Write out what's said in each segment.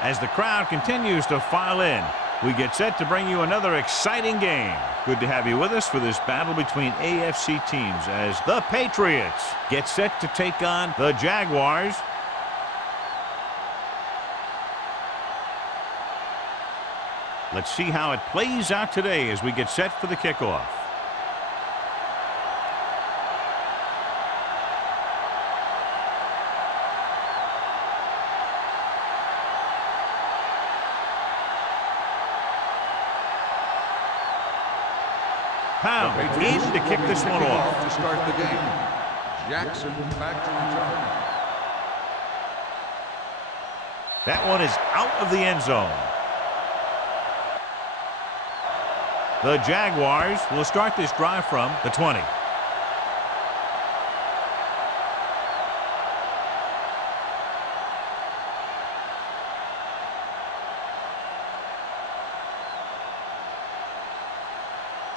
As the crowd continues to file in, we get set to bring you another exciting game. Good to have you with us for this battle between AFC teams as the Patriots get set to take on the Jaguars. Let's see how it plays out today as we get set for the kickoff. Pound in to kick this one off. To start the game. Jackson back to return. That one is out of the end zone. The Jaguars will start this drive from the 20.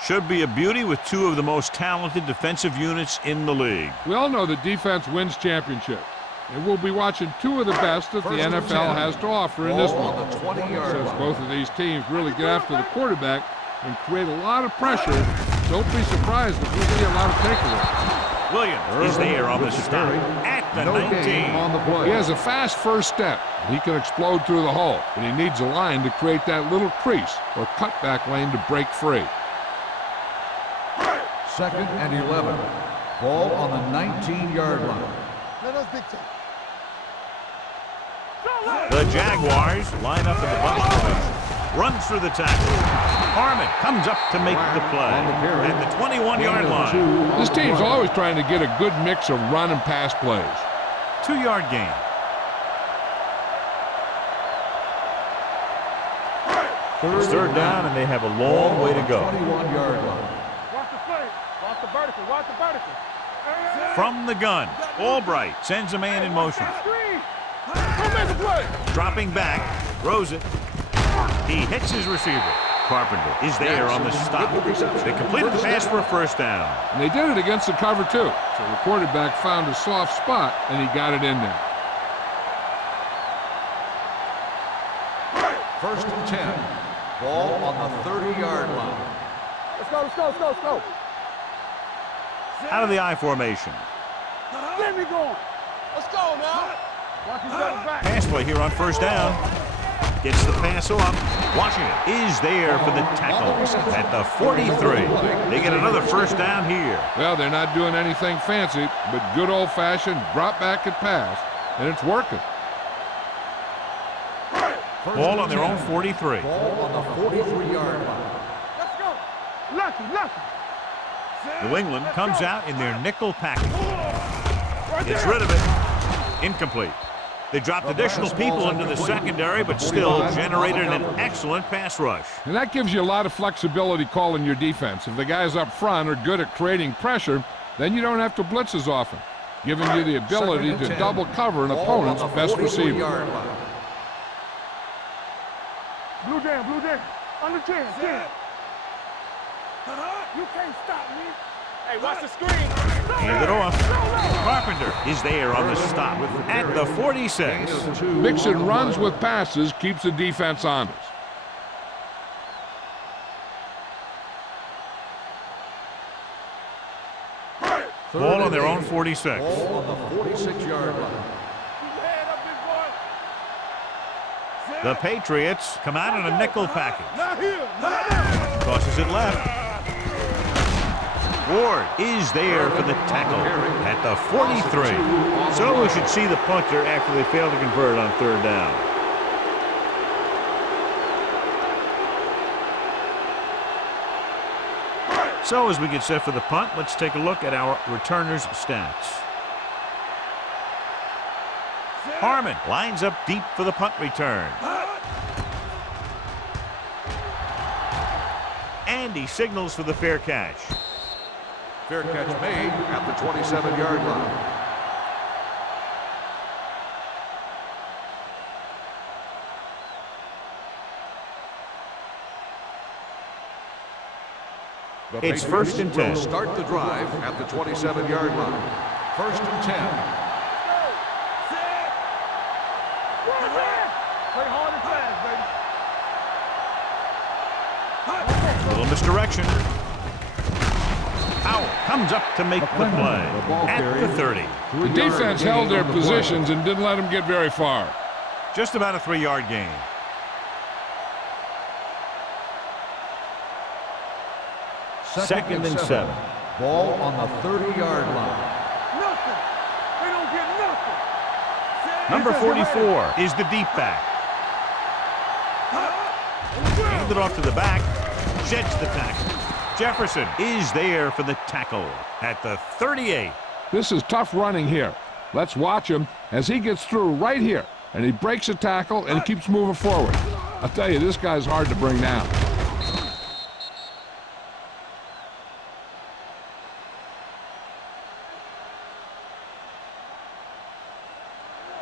Should be a beauty with two of the most talented defensive units in the league. We all know that defense wins championships, and we'll be watching two of the best that the NFL has to offer in this one. Since both of these teams really get after the quarterback and create a lot of pressure, don't be surprised if we see a lot of takeaways. Williams is there on the stop at the 19. On the play. He has a fast first step. He can explode through the hole, but he needs a line to create that little crease or cutback lane to break free. 2nd and 11. Ball on the 19-yard line. The Jaguars line up in the bunch formation. Runs through the tackle. Harmon comes up to make the play at the 21-yard line. This team's always trying to get a good mix of run and pass plays. 2-yard gain. It's third down, and they have a long way to go. 21-yard line. Watch the vertical. From the gun, Albright sends a man in motion. Dropping back, throws it. He hits his receiver. Carpenter is there on the stop. They completed the pass for a first down. And they did it against the cover, too. So the quarterback found a soft spot, and he got it in there. 1st and 10. Ball on the 30-yard line. Let's go. Out of the I formation. Get me going. Let's go now. Watch his back. Pass play here on first down. Gets the pass off. Washington is there for the tackle at the 43. They get another first down here. Well, they're not doing anything fancy, but good old-fashioned drop back and pass, and it's working. Ball on their own 43. Ball on the 43-yard line. Let's go. Lucky. New England comes out in their nickel package. Gets rid of it. Incomplete. They dropped additional people into the secondary, but still generated an excellent pass rush. And that gives you a lot of flexibility calling your defense. If the guys up front are good at creating pressure, then you don't have to blitz as often, giving you the ability to double cover an opponent's best receiver. Blue down. On the 10. You can't stop me. Hey, watch the screen. Hand it off. Carpenter is there on the stop at the 46. Mixing runs with passes keeps the defense honest. Ball on their own 46. Ball on the 46-yard line. The Patriots come out in a nickel package. Not here. Tosses it left. Ward is there for the tackle at the 43. So we should see the punter after they fail to convert on third down. So as we get set for the punt, let's take a look at our returners' stats. Harmon lines up deep for the punt return. And he signals for the fair catch. Fair catch made at the 27-yard line. It's 1st and 10. Start the drive at the 27-yard line. 1st and 10. Play hard this direction. Powell comes up to make the play at the 30. The defense held their positions and didn't let them get very far. Just about a 3-yard gain. Second and 7. Ball on the 30-yard line. Nothing. They don't get nothing. Number 44 is the deep back. Hand it off to the back. Sheds the tackle. Jefferson is there for the tackle at the 38. This is tough running here. Let's watch him as he gets through right here. And he breaks a tackle and he keeps moving forward. I'll tell you, this guy's hard to bring down.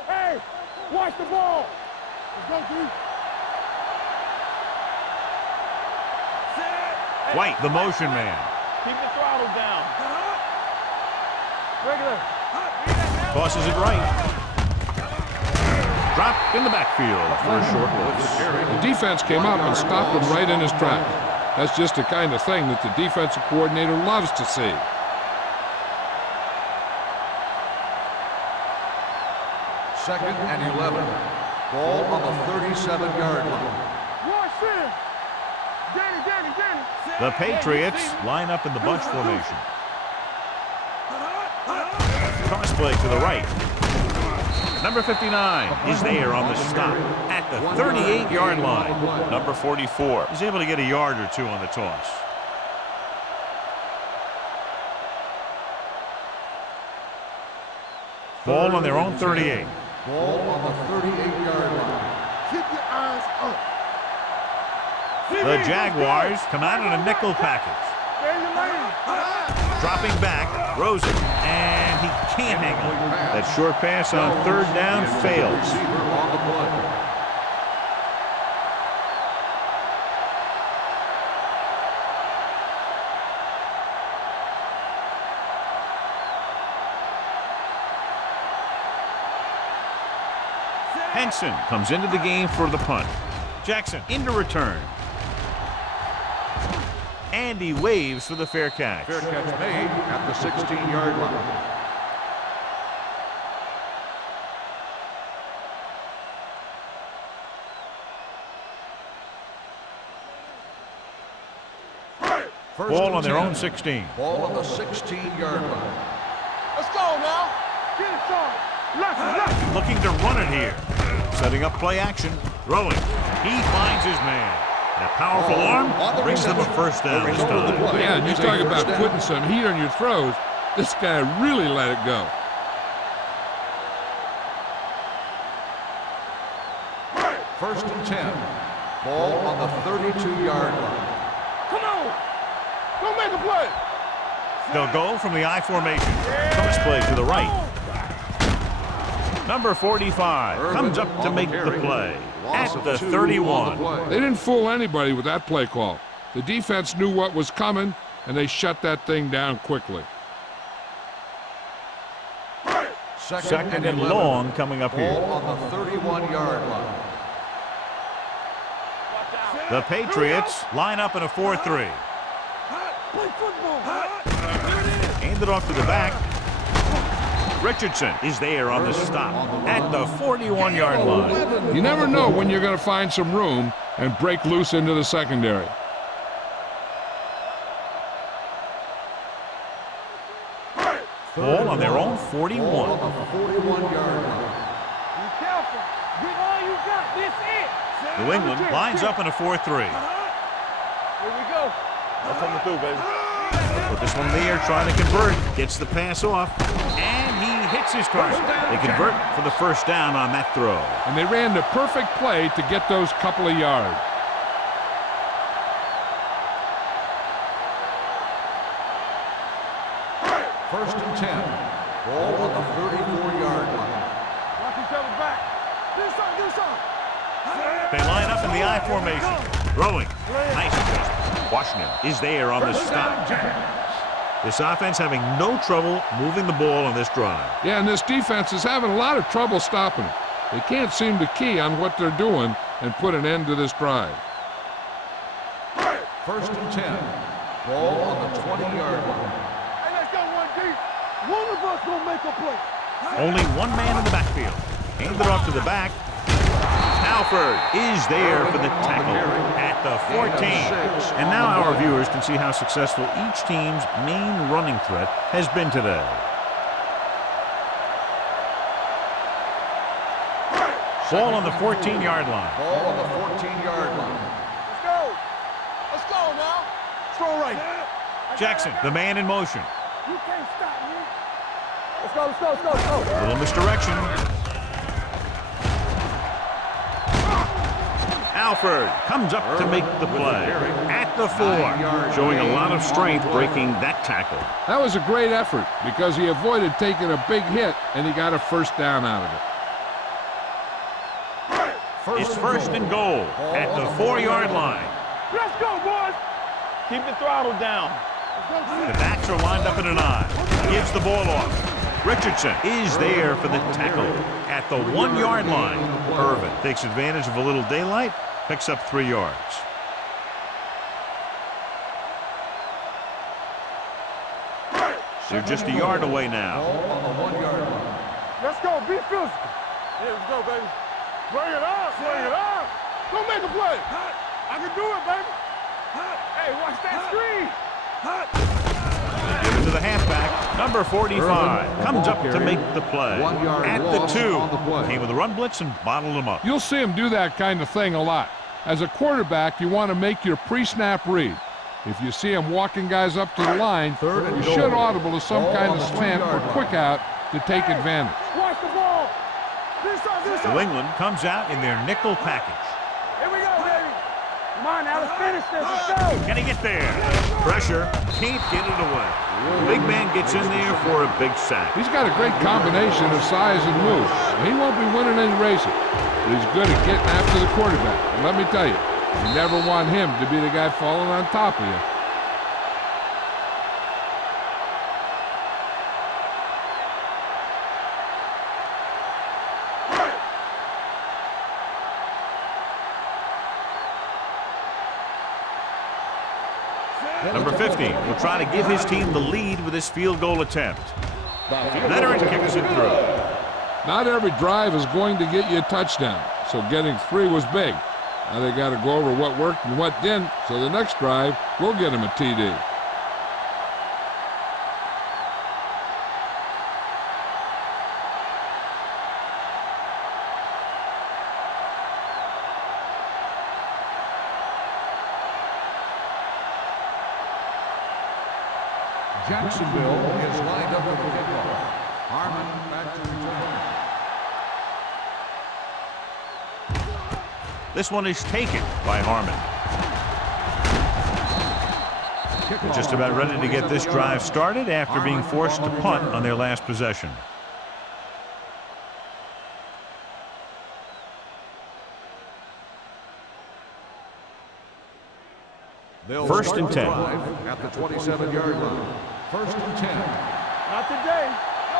Hey, watch the ball. Let's go, dude. White, the motion man. Keep the throttle down. Regular. Tosses it right. Dropped in the backfield for a short loss. The defense came up and stopped him right in his tracks. That's just the kind of thing that the defensive coordinator loves to see. Second and 11. Ball on the 37-yard line. Watch this. Danny. The Patriots line up in the bunch formation. Cross play to the right. Number 59 is there on the stop at the 38-yard line. Number 44 is able to get a yard or two on the toss. Ball on their own 38. Ball on the 38-yard line. Keep your eyes up. The Jaguars come out in a nickel package. Stay in your lane. Dropping back, throws it, and he can't hang on. That short pass on third down fails. Receiver on the play. Henson comes into the game for the punt. Jackson into return. And he waves for the fair catch. Fair catch made at the 16-yard line. Ball on their own 16. Ball on the 16-yard line. Let's go now. Get it started. Left. Looking to run it here. Setting up play action. Throwing. He finds his man. That powerful arm brings them a first down this time. Yeah, and you talk about putting some heat on your throws. This guy really let it go. First and 10. Ball on the 32-yard line. Come on. Go make a play. They'll go from the I formation. Cross play to the right. Number 45 comes up to make the play at the 31. They didn't fool anybody with that play call. The defense knew what was coming, and they shut that thing down quickly. Second and long coming up here. Ball on the 31-yard line. The Patriots line up in a 4-3. Play football. Hand it off to the back. Richardson is there on the stop at the 41-yard line. You never know when you're going to find some room and break loose into the secondary. Ball on their own 41. Ball on the 41-yard line. Be careful. Give all you got. This it. New England lines up in a 4-3. Here we go. That's coming through, baby. Put this one in the air, trying to convert. Gets the pass off, and he hits his target. They convert for the first down on that throw. And they ran the perfect play to get those couple of yards. First and 10. Ball on the 34-yard line. Watch each other back. Do something. They line up in the I formation. Throwing. Nice adjustment. Washington is there on the stop. This offense having no trouble moving the ball on this drive. Yeah, and this defense is having a lot of trouble stopping it. They can't seem to key on what they're doing and put an end to this drive. First and 10. Ball on the 20-yard line. Hey, let's go one deep. One of us gonna make a play. Only one man in the backfield. Hand it off to the back. Halford is there for the tackle at the 14. And now our viewers can see how successful each team's main running threat has been today. Ball on the 14-yard line. Ball on the 14-yard line. Let's go. Let's go now. Let's go right. Jackson, the man in motion. You can't stop me. Let's go, let's go, let's go, let's go. A little misdirection. Alford comes up to make the play at the 4, showing a lot of strength breaking that tackle. That was a great effort because he avoided taking a big hit and he got a first down out of it. It's first and goal at the 4-yard line. Let's go, boys. Keep the throttle down. The backs are lined up in an I. Gives the ball off. Richardson is there for the tackle at the 1-yard line. Irvin takes advantage of a little daylight, picks up 3 yards. They're just a yard away now. On the 1-yard line. Let's go, be physical. Here we go, baby. Bring it up, bring it up. Go make a play. I can do it, baby. Hey, watch that screen. Give it to the halfback. Number 45 comes up to make the play at the 2. Came with a run blitz and bottled him up. You'll see him do that kind of thing a lot. As a quarterback, you want to make your pre-snap read. If you see him walking guys up to the line, you should audible to some kind of slant or quick out to take advantage. Watch the ball. This side, this side. New England comes out in their nickel package. Here we go, baby. Come on now, let's finish this. Let's go. Can he get there? Pressure, can't get it away. Big man gets in there for a big sack. He's got a great combination of size and moves. He won't be winning any races, but he's good at getting after the quarterback. And let me tell you, you never want him to be the guy falling on top of you. Number 50 will try to give his team the lead with this field goal attempt. Veteran kicks it through. Not every drive is going to get you a touchdown, so getting 3 was big. Now they got to go over what worked and what didn't, so the next drive will get him a TD. Jacksonville is lined up with the kickoff. Harmon back to return. This one is taken by Harmon. They're just about ready to get this drive started after being forced to punt on their last possession. First and 10. At the 27-yard line. First and 10. Not today. Go,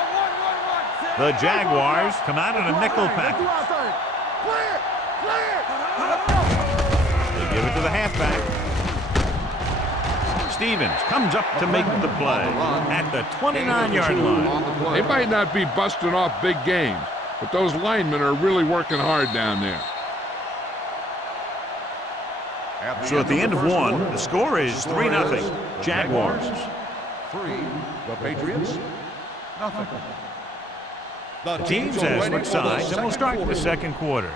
one. The Jaguars come out in a nickel package. They give it to the halfback. Stevens comes up to make the play at the 29-yard line. They might not be busting off big games, but those linemen are really working hard down there. So at the end of one, the score is 3-0 Jaguars. 3, the Patriots, nothing. The teams have switched sides and will start the second quarter.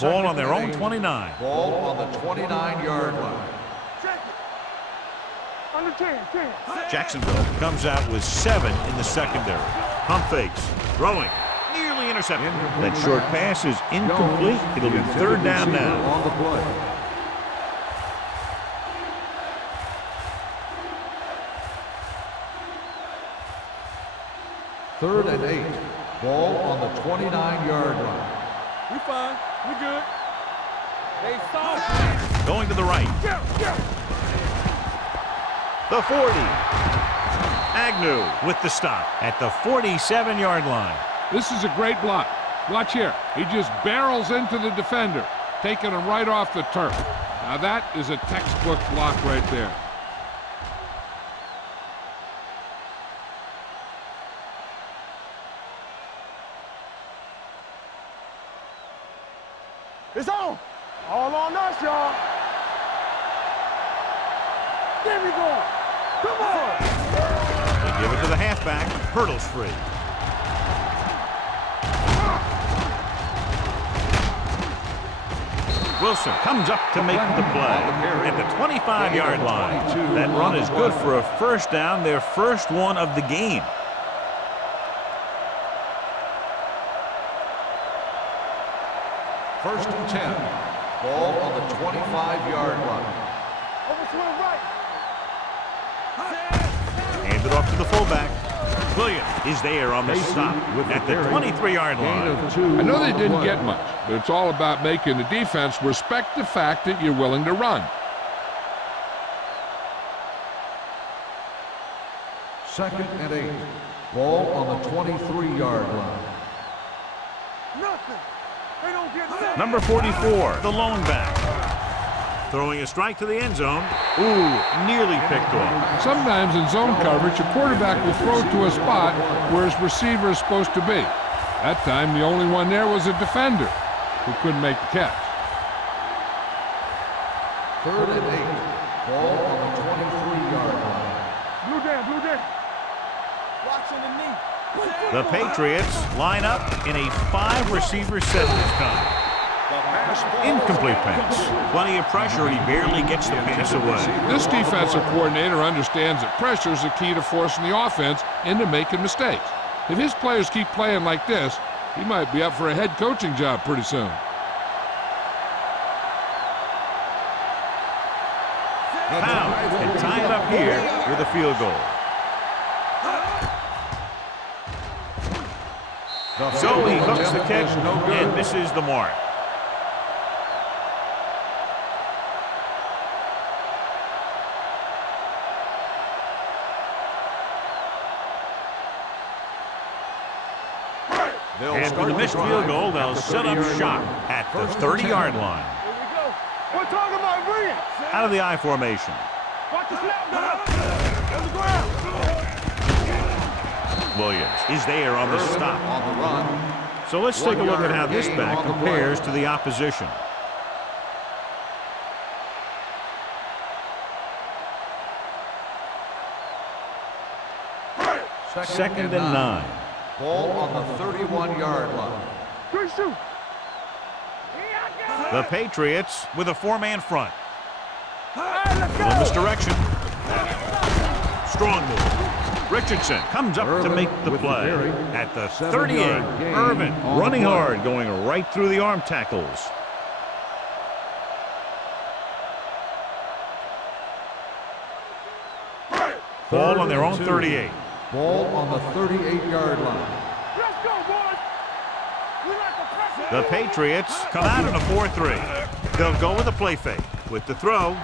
Ball on their own 29. Ball on the 29-yard line. Under 10. Jacksonville comes out with 7 in the secondary. Pump fakes, throwing, nearly intercepted. That short pass is incomplete. It'll be third down now. On the play. Third and 8. Ball on the 29-yard line. We fine. We good. They soft. Going to the right. The 40. Agnew with the stop at the 47-yard line. This is a great block. Watch here. He just barrels into the defender. taking him right off the turf. Now that is a textbook block right there. It's on. All on us, y'all. There we go. Come on. They give it to the halfback. Hurdles free. Wilson comes up to make the play at the 25-yard line. That run is good for a first down, their first one of the game. First and 10. Ball on the 25-yard line. Over to the right. Hand it off to the fullback. Williams is there on the stop at the 23-yard line. I know they didn't get much, but it's all about making the defense respect the fact that you're willing to run. Second and 8. Ball on the 23-yard line. Nothing. They don't get nothing. Number 44, the lone back. Throwing a strike to the end zone. Ooh, nearly picked off. Sometimes in zone coverage, a quarterback will throw to a spot where his receiver is supposed to be. That time, the only one there was a defender who couldn't make the catch. Third and 8. Ball on the 23-yard line. Blue down. Watching the knee. The Patriots line up in a 5-receiver set this time. Incomplete pass. Plenty of pressure, and he barely gets the pass away. This defensive coordinator understands that pressure is the key to forcing the offense into making mistakes. If his players keep playing like this, he might be up for a head coaching job pretty soon. Pound can tie it up here with a field goal. So he hooks the kick and misses the mark. And for the missed field goal, they'll set up shop at the 30-yard line. Here we go. We're talking about bringing. Out of the I formation. Watch the snap now. On the ground. Williams is there on the stop. On the run. So let's take a look at how this back compares to the opposition. Second and 9. Ball on the 31-yard line. Good shoot. The Patriots with a 4-man front. Hey, let's go. Little misdirection. Strong move. Richardson comes up to make the play at the 38. Irvin running hard, going right through the arm tackles. Ball on their own 38. Ball on the 38-yard line. Let's go, boys. We like the pressure. The Patriots come out in a 4-3. They'll go with a play fake. With the throw,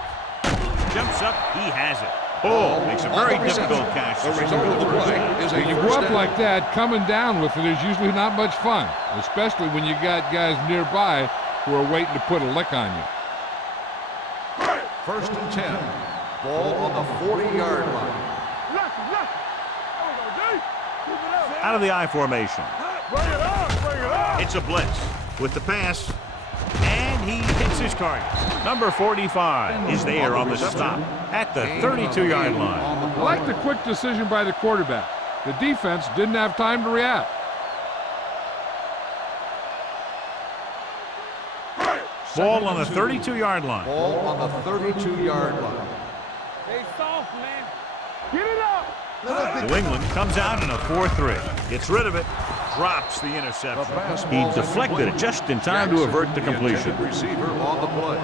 jumps up, he has it. Ball makes a very difficult catch. The result of the play is a When you go up like that, coming down with it is usually not much fun, especially when you got guys nearby who are waiting to put a lick on you. first and 10. Ball on the 40-yard line. Out of the I formation. Bring it up. It's a blitz with the pass, and he hits his target. Number 45 is there on the stop at the 32-yard line. I like the quick decision by the quarterback. The defense didn't have time to react. Ball on the 32-yard line. Ball on the 32-yard line. Stay soft, man. Get it up. New England comes out in a 4-3. Gets rid of it. Drops the interception. He deflected it just in time to avert the completion. Receiver on the play.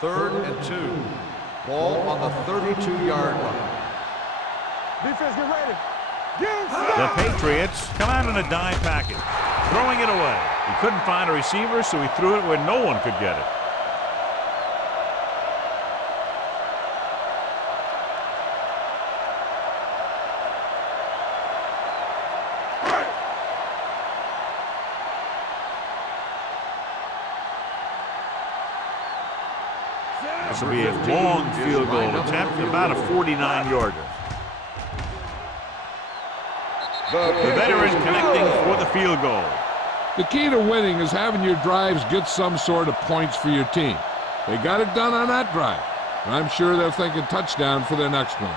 Third and 2. Ball on the 32-yard line. Defense, get ready. Get The Patriots come out in a dime package, throwing it away. He couldn't find a receiver, so he threw it where no one could get it. This will be a long field goal attempt, about a 49-yarder. The veteran connecting for the field goal. The key to winning is having your drives get some sort of points for your team. They got it done on that drive, and I'm sure they're thinking touchdown for their next one.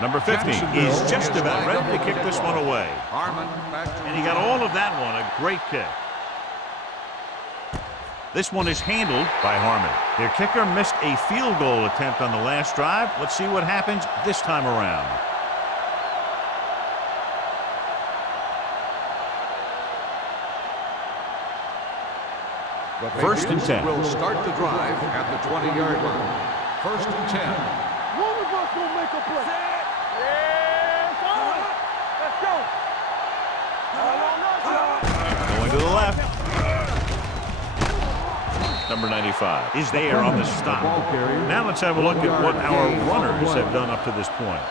Number 50, he's just about ready to kick this one away. And he got all of that one, a great kick. This one is handled by Harmon. Their kicker missed a field goal attempt on the last drive. Let's see what happens this time around. First and 10. Will start the drive at the 20-yard line. First and 10. One of us will make a play. Yeah, son. Let's go. Going to the left. Number 95 is there on the stop. Now let's have a look at what our runners have done up to this point.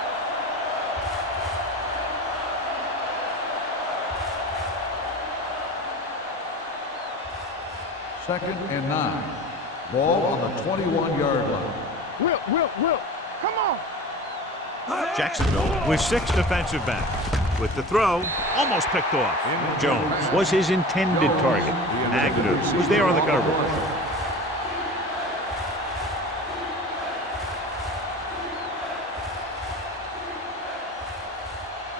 Second and 9. Ball on the 21-yard line. Will. Come on. Jacksonville with 6 defensive backs. With the throw, almost picked off. Jones was his intended target. Agnew was there on the cover.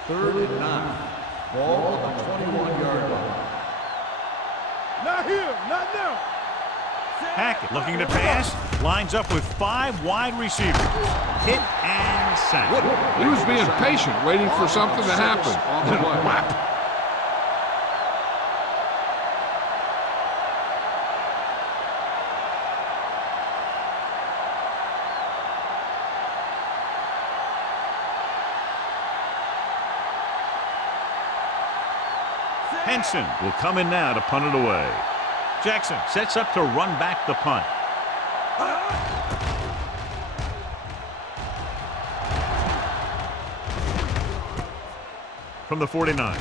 Third and 9. Ball on the 21-yard line. Not here, not now. Hackett looking to pass, lines up with 5 wide receivers. Hit and sack. He was being patient, waiting for something to happen. And whap! Henson will come in now to punt it away. Jackson sets up to run back the punt. From the 49.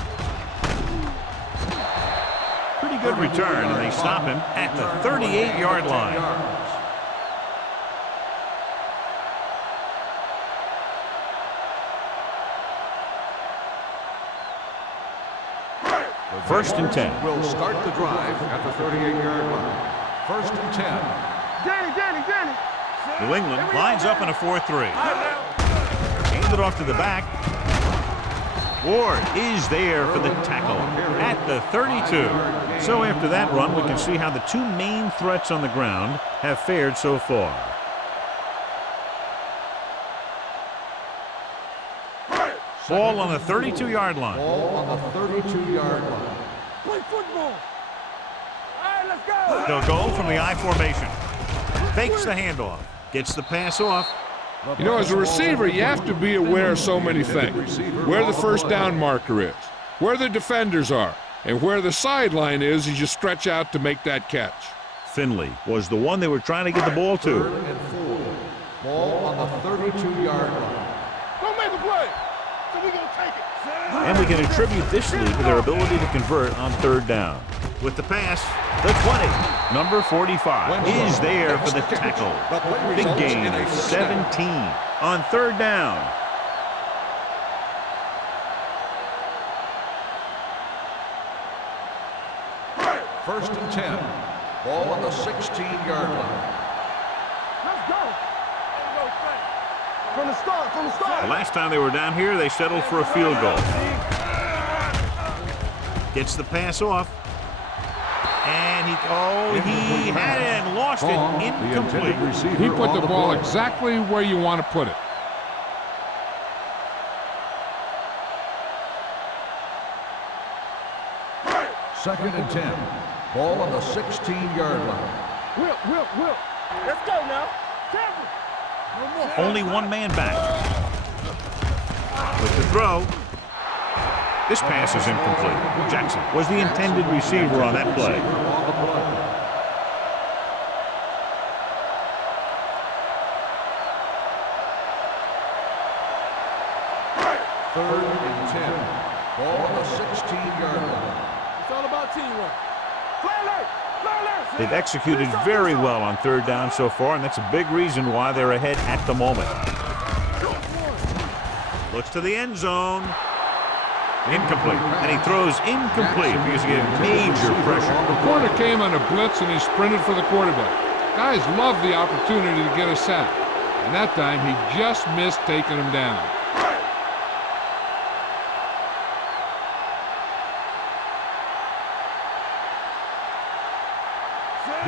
Pretty good return, and they stop him at the 38-yard line. First and 10. Will start the drive at the 38-yard line. First and 10. Danny. New England lines up in a 4-3. Hands it off to the back. Ward is there for the tackle at the 32. So after that run, we can see how the 2 main threats on the ground have fared so far. Ball on the 32-yard line. Ball on the 32-yard line. Play football. All right, let's go. They'll go from the I formation. Fakes the handoff. Gets the pass off. You know, as a receiver, you have to be aware of so many things. Where the first down marker is, where the defenders are, and where the sideline is as you stretch out to make that catch. Finley was the one they were trying to get the ball to. Third and 4. Ball on the 32-yard line. Don't make a play. So we're going to take it. And we can attribute this lead to their ability to convert on third down. With the pass, the 20. Number 45 is there for the tackle. Big gain of 17 on third down. First and 10. Ball on the 16-yard line. Let's go. From the start. The last time they were down here, they settled for a field goal. Gets the pass off. And he had it and lost it, incomplete. He put the ball exactly where you want to put it. Second and 10. Ball on the 16-yard line. Will. Let's go now. Only one man back. With the throw. This pass is incomplete. Jackson was the intended receiver on that play. 3rd and 10. Ball on the 16-yard line. It's all about teamwork. Fly alert! Fly alert! They've executed very well on 3rd down so far, and that's a big reason why they're ahead at the moment. Looks to the end zone. Incomplete. And he throws incomplete because he had major pressure. The corner came on a blitz, and he sprinted for the quarterback. Guys love the opportunity to get a sack. And that time, he just missed taking him down.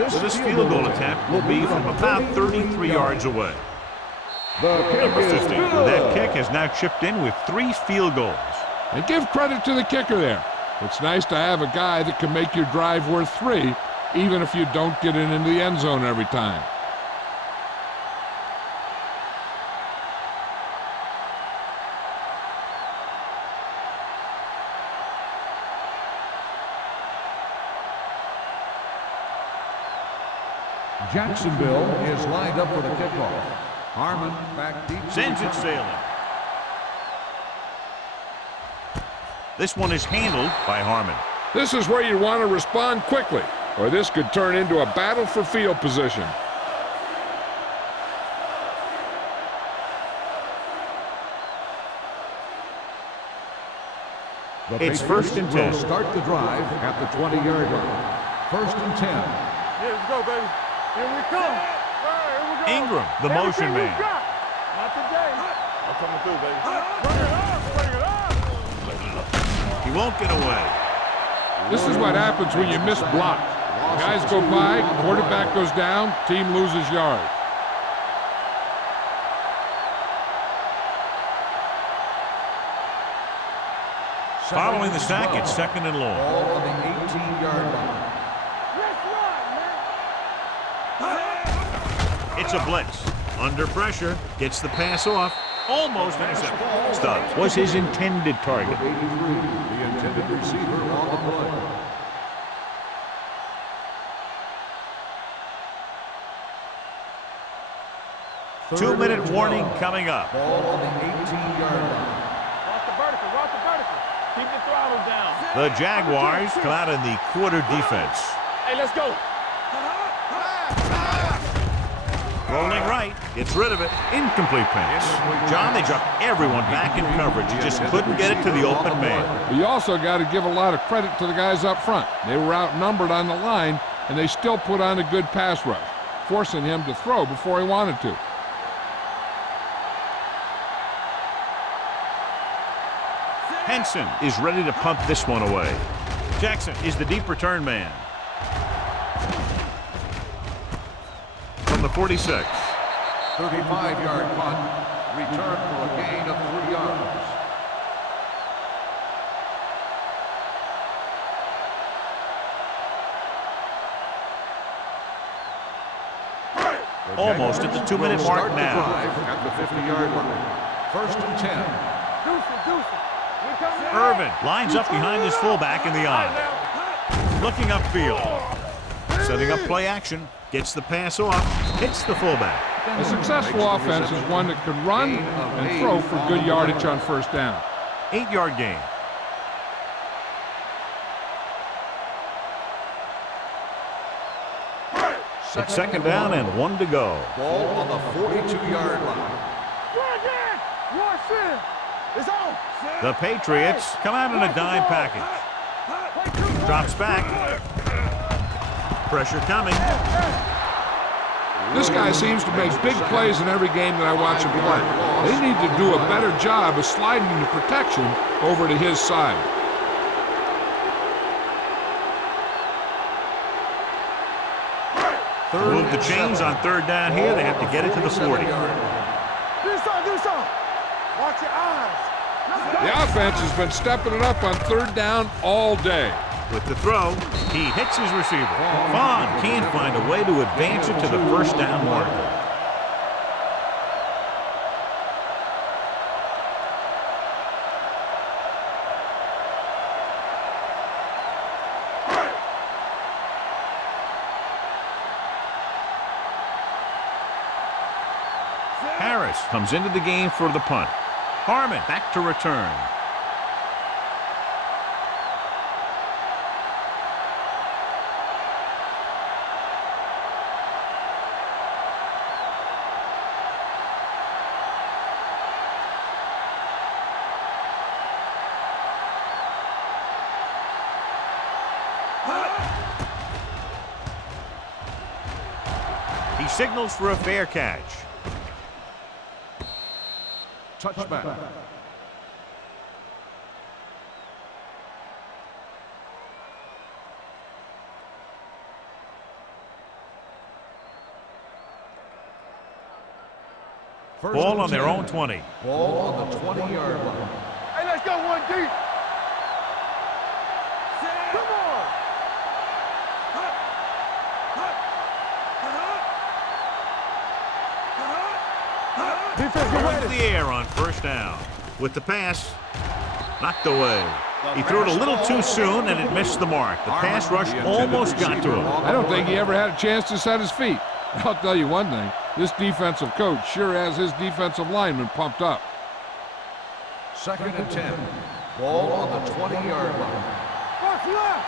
So this field goal attempt will be from about 33 yards away. Number 50. That kick has now chipped in with 3 field goals. And give credit to the kicker there. It's nice to have a guy that can make your drive worth 3, even if you don't get it into the end zone every time. Jacksonville is lined up for the kickoff. Harmon back deep. Sends it sailing. This one is handled by Harmon. This is where you want to respond quickly, or this could turn into a battle for field position. It's 1st and 10. Will start the drive at the 20-yard line. 1st and 10. Here we go, baby. Here we come. Here we go. Ingram, the motion man. Not today. I'm coming through, baby. Bring it up. Bring it up. He won't get away. This is what happens when you miss blocks. Guys go by, quarterback goes down, team loses yards. Following the sack, it's 2nd and long. Ball on the 18-yard line. It's a blitz. Under pressure. Gets the pass off. Almost intercepted. Stubbs was his intended target. 83, the intended receiver on the play. Two-minute warning coming up. Ball on the 18-yard line. Watch the vertical. Watch the vertical. Keep the throttle down. The Jaguars come out in the quarter defense. Hey, let's go. Rolling right. Gets rid of it. Incomplete pass. John, they dropped everyone back in coverage. You just couldn't get it to the open man. You also got to give a lot of credit to the guys up front. They were outnumbered on the line, and they still put on a good pass rush, forcing him to throw before he wanted to. Henson is ready to punt this one away. Jackson is the deep return man. From the 46. 35-yard punt. Return for a gain of 3 yards. Almost at the 2-minute mark now. At the 50-yard line. 1st and 10. Irvin lines up behind his fullback in the eye. Looking upfield. Setting up play action. Gets the pass off. Hits the fullback. A successful offense is one that can run and throw for good yardage on 1st down. 8-yard gain. It's 2nd down and 1 to go. Ball on the 42-yard line. It's on. The Patriots come out in a dime package. Drops back. Pressure coming. This guy seems to make big plays in every game that I watch him play. They need to do a better job of sliding the protection over to his side. Move the chains on 3rd down here. They have to get it to the 40. Do something. Watch your eyes. The offense has been stepping it up on 3rd down all day. With the throw, he hits his receiver. Vaughn can't find a way to advance it to the 1st down marker. Harris comes into the game for the punt. Harmon back to return. He signals for a fair catch. Touchback. Ball on their own 20. Ball on the 20-yard line. Hey, let's go one deep. Come on. Defense, get Going to ready. the air on first down. With the pass, knocked away. He threw it a little too soon, and it missed the mark. The pass rush almost got to him. I don't think he ever had a chance to set his feet. I'll tell you one thing. This defensive coach sure has his defensive linemen pumped up. 2nd and 10. Ball on the 20-yard line. Watch left.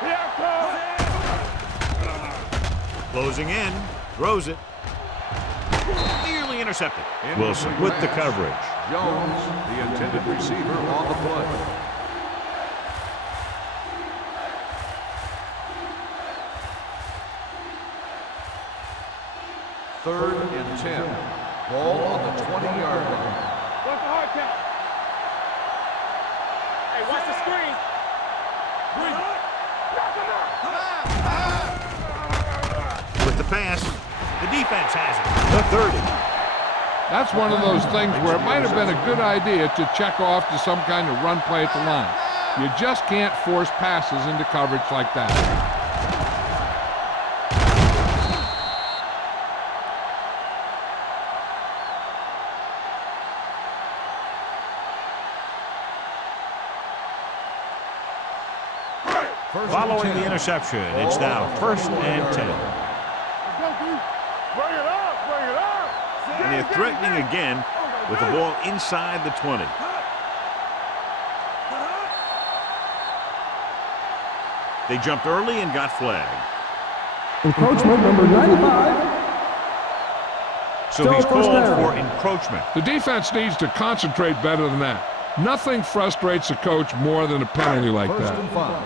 Here it comes. Closing in, throws it. Nearly intercepted. Wilson Incomplete with the pass. coverage. Jones, the intended receiver, on the play. Third and 10. Ball on the 20-yard line. What's the hard count? Hey, watch the screen. Knock him out. With the pass, the defense has it. The 30. That's one of those things where it might have been a good idea to check off to some kind of run play at the line. You just can't force passes into coverage like that. Following the interception, it's now 1st and 10. Let's go, D. Bring it up. Bring it up. And they're threatening again with the ball inside the 20. They jumped early and got flagged. Encroachment number 95. So he's Still first called down. for encroachment. The defense needs to concentrate better than that. Nothing frustrates a coach more than a penalty like First that. and 5.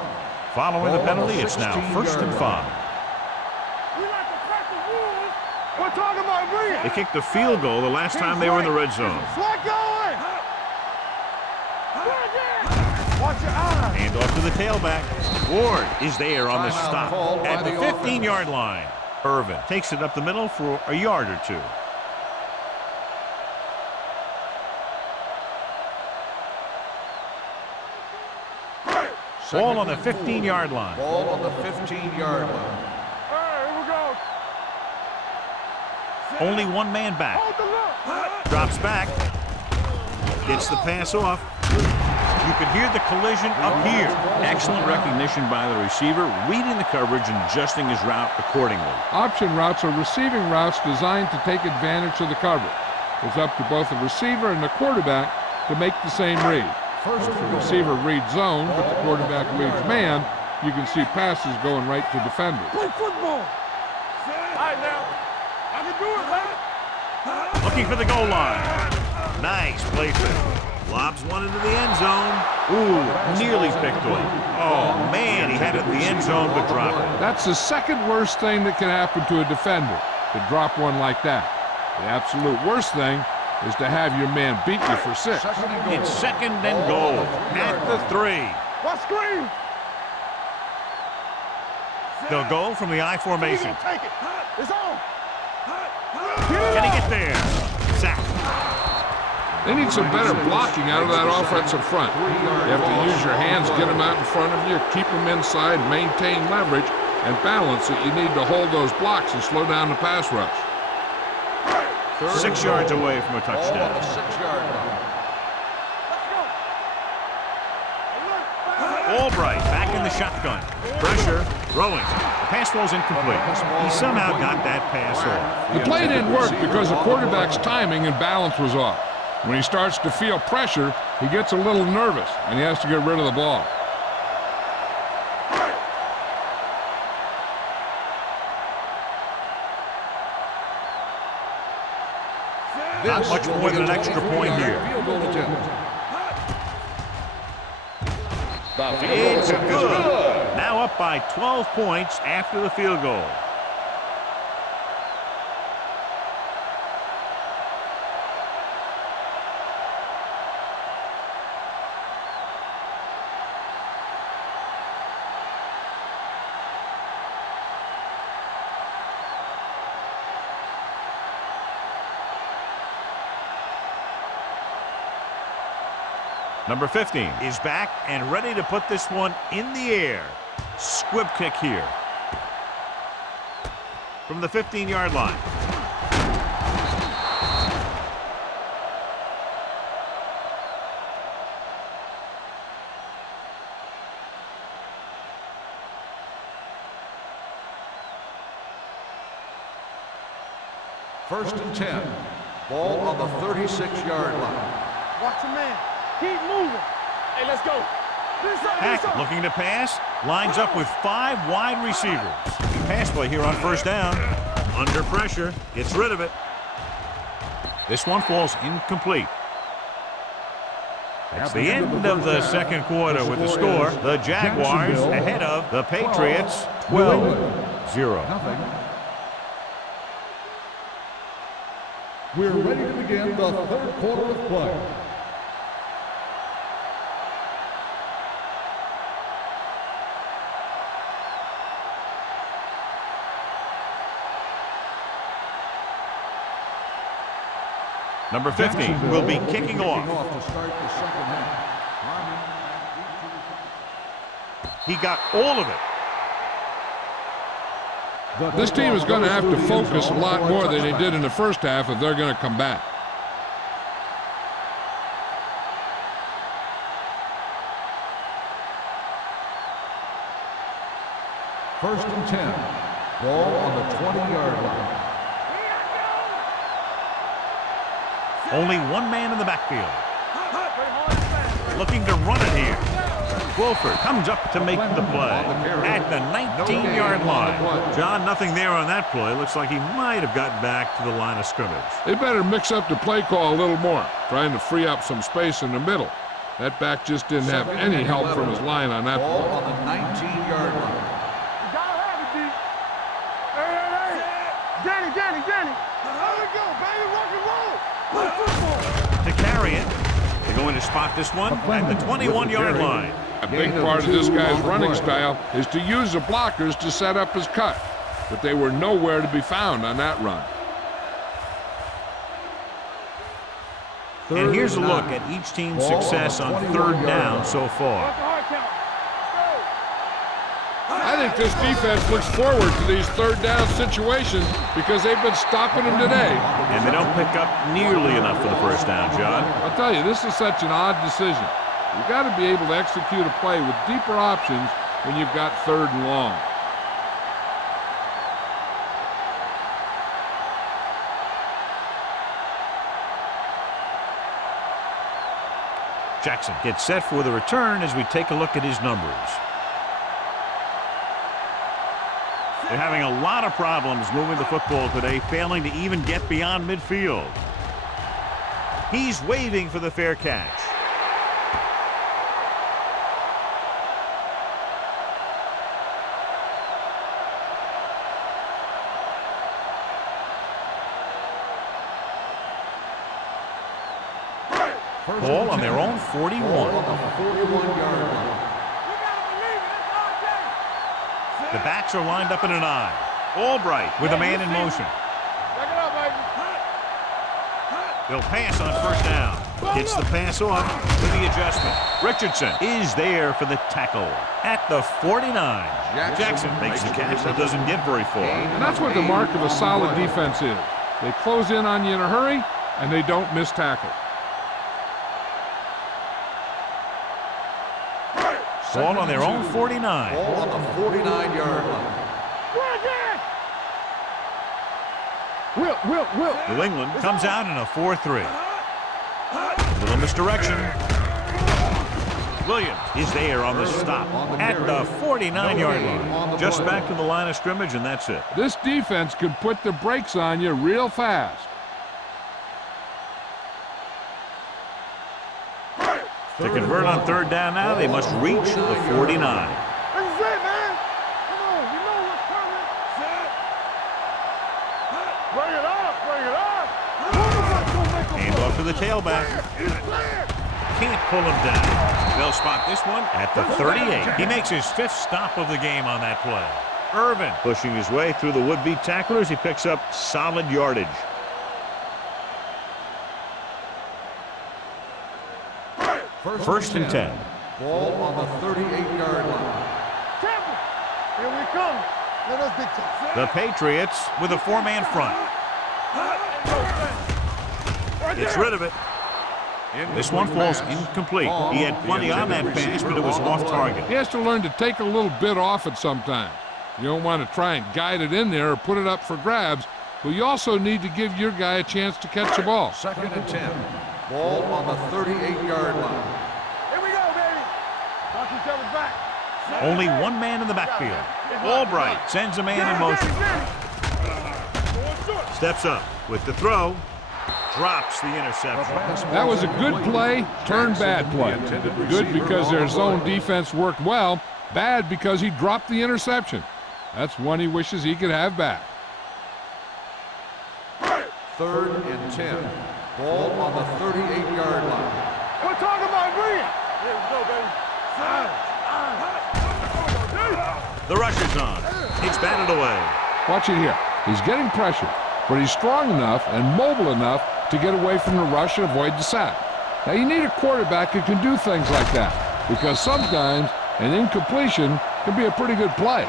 Following the Ball on the penalty, it's now 1st and 5. We like to crack the rules. We're talking about bring it. They kicked the field goal the last time they were in the red zone. Flag going. Watch your eyes. Hand off to the tailback. Ward is there on the Timeout stop called at by the the 15-yard line. Irvin takes it up the middle for a yard or two. Ball on the 15-yard line. Ball on the 15-yard line. Hey, here we go. Only one man back. Hold the look. Drops back. Gets the pass off. You could hear the collision up here. Excellent recognition by the receiver, reading the coverage and adjusting his route accordingly. Option routes are receiving routes designed to take advantage of the coverage. It's up to both the receiver and the quarterback to make the same read. First If the and goal. receiver reads zone, but the quarterback reads man, you can see passes going right to defenders. Play football. All right, now. I can do it, man. Looking for the goal line. Nice placement. Lobs one into the end zone. Ooh, nearly picked off. Oh, man, he had it in the end zone, but dropped it. That's the second worst thing that can happen to a defender, to drop one like that. The absolute worst thing is to have your man beat you for 6. Second and goal. It's 2nd and goal at the 3. Watch screen. They'll go from the I He's formation. gonna take it. It's on. Can he get there? Sack. They need some better blocking out of that offensive front. You have to use your hands, get them out in front of you, keep them inside, maintain leverage, and balance it. You need to hold those blocks and slow down the pass rush. 6 yards away from a Ball on touchdown. the 6-yard line. Albright back in the shotgun. Pressure, throwing. The pass falls incomplete. He somehow got that pass off. The play didn't work because the quarterback's timing and balance was off. When he starts to feel pressure, he gets a little nervous, and he has to get rid of the ball. Not much more than an extra point here. It's good. Now up by 12 points after the field goal. Number 15 is back and ready to put this one in the air. Squib kick here. From the 15-yard line. First and 10. Ball on the 36-yard line. Watch your man. Keep moving. Hey, let's go. Hackett looking to pass. Lines up with 5 wide receivers. Pass play here on first down. Under pressure. Gets rid of it. This one falls incomplete. That's the end of the second quarter with the score. The Jaguars ahead of the Patriots 12-0. We're ready to begin the third quarter of play. Number 15 will be kicking off. To start the second half. He got all of it. This team is going to have to focus a lot more than they did in the first half if they're going to come back. First and 10. Ball on the 20-yard line. Only one man in the backfield. Looking to run it here. Wolford comes up to make the play at the 19-yard line. John, nothing there on that play. Looks like he might have gotten back to the line of scrimmage. They better mix up the play call a little more, trying to free up some space in the middle. That back just didn't have any help from his line on that Ball play. on the 19-yard line. You gotta have it, D. Hey. Danny. There we go, baby. Rock and roll. To carry it. They're going to spot this one at the 21-yard line. A big part of this guy's running style is to use the blockers to set up his cut, but they were nowhere to be found on that run. And here's a look at each team's success on third down so far. I think this defense looks forward to these third down situations because they've been stopping them today. And they don't pick up nearly enough for the first down, John. I'll tell you, this is such an odd decision. You've got to be able to execute a play with deeper options when you've got third and long. Jackson gets set for the return as we take a look at his numbers. They're having a lot of problems moving the football today, failing to even get beyond midfield. He's waving for the fair catch. Ball on their own 41. Ball on the 41-yard line. The backs are lined up in an I. Albright with a man in motion. Back it up, baby. They'll pass on first down. Gets the pass off with the adjustment. Richardson is there for the tackle at the 49. Jackson makes the catch but doesn't get very far. And that's what the mark of a solid defense is. They close in on you in a hurry, and they don't miss tackle. Ball on their own 49. Ball on the 49-yard line. Will. New England comes out in a 4-3. A little misdirection. Williams is there on the stop at the 49-yard line. Just back to the line of scrimmage, and that's it. This defense can put the brakes on you real fast. To convert on third down now, they must reach the 49. This is it, man. Come on, you know what's coming. Bring it up, bring it up. Hand off to the tailback. Can't pull him down. They'll spot this one at the 38. He makes his 5th stop of the game on that play. Irvin pushing his way through the would-be tacklers. He picks up solid yardage. First and 10. Ball on the 38-yard line. Here we come. Let us big time. The Patriots with a 4-man front. Gets rid of it. This one falls incomplete. He had plenty on that pass, but it was off target. He has to learn to take a little bit off it sometimes. You don't want to try and guide it in there or put it up for grabs, but you also need to give your guy a chance to catch the ball. Second and 10. Ball on the 38-yard line. Here we go, baby. Watch each other's back. Only one man in the backfield. Albright sends a man in motion. Steps up with the throw. Drops the interception. That was a good play, turned bad play. Good because their zone defense worked well. Bad because he dropped the interception. That's one he wishes he could have back. Third and 10. Ball on the 38-yard line. We're talking about green. Here we go, baby. The rush is on. It's batted away. Watch it here. He's getting pressure, but he's strong enough and mobile enough to get away from the rush and avoid the sack. Now, you need a quarterback who can do things like that, because sometimes an incompletion can be a pretty good play.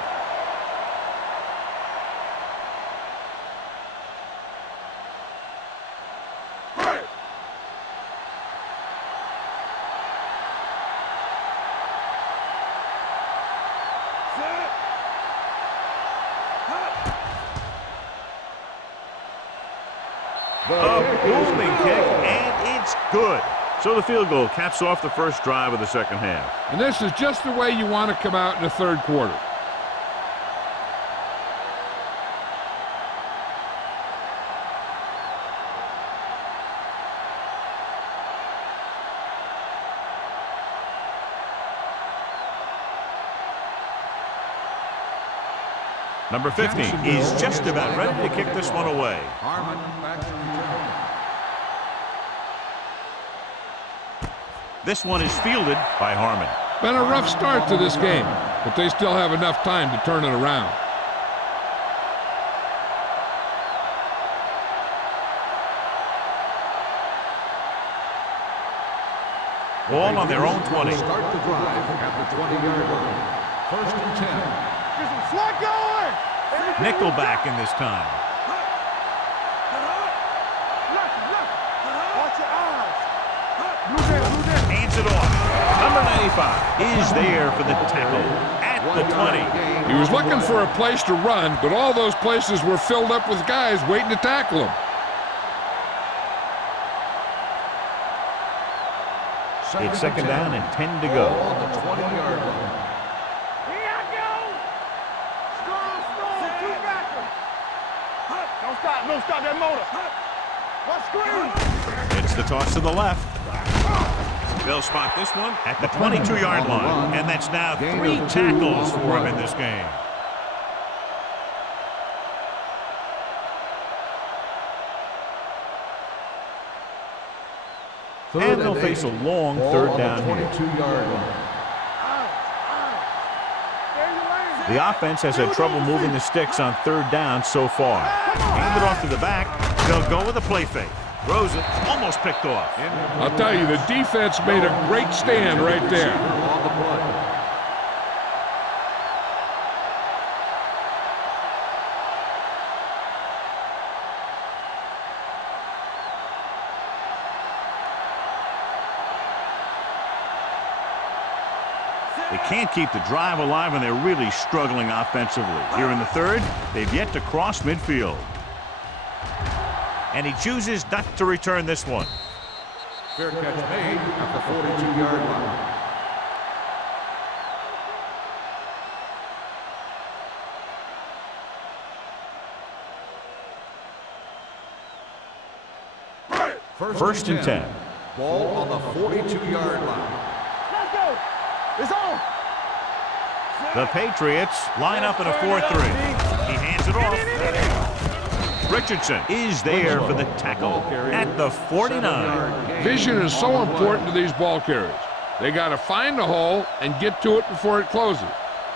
A booming kick, and it's good. So the field goal caps off the first drive of the second half. And this is just the way you want to come out in the third quarter. Number 50 is just about ready to kick this one away. Harmon back to return. This one is fielded by Harmon. Been a rough start to this game, but they still have enough time to turn it around. Ball on their own 20. Start the drive at the 20-yard line. First and 10. Get some slack going. Nickelback in this time. Watch your eyes. Blue there. Hands it off. Number 95 is there for the tackle at the 20. He was looking for a place to run, but all those places were filled up with guys waiting to tackle him. It's second down and 10 to go. On the 20-yard line. Here I go. Strong, two backer. Don't stop that motor. Let's scream. It's the toss to the left. They'll spot this one at the 22-yard line, and that's now 3 tackles for him in this game. And they'll face a long third down here. 22-yard line. The offense has had trouble moving the sticks on third down so far. Hand it off to the back. They'll go with a play fake. Throws it, almost picked off. I'll tell you, the defense made a great stand right there. On the play. They can't keep the drive alive, and they're really struggling offensively. Here in the third, they've yet to cross midfield. And he chooses not to return this one. Fair catch made at the 42-yard line. First and 10. Ball on the 42-yard line. Let's go. It's on. The Patriots line up in a 4-3. He hands it off. Richardson is there for the tackle at the 49. Vision is so important to these ball carriers. They got to find the hole and get to it before it closes.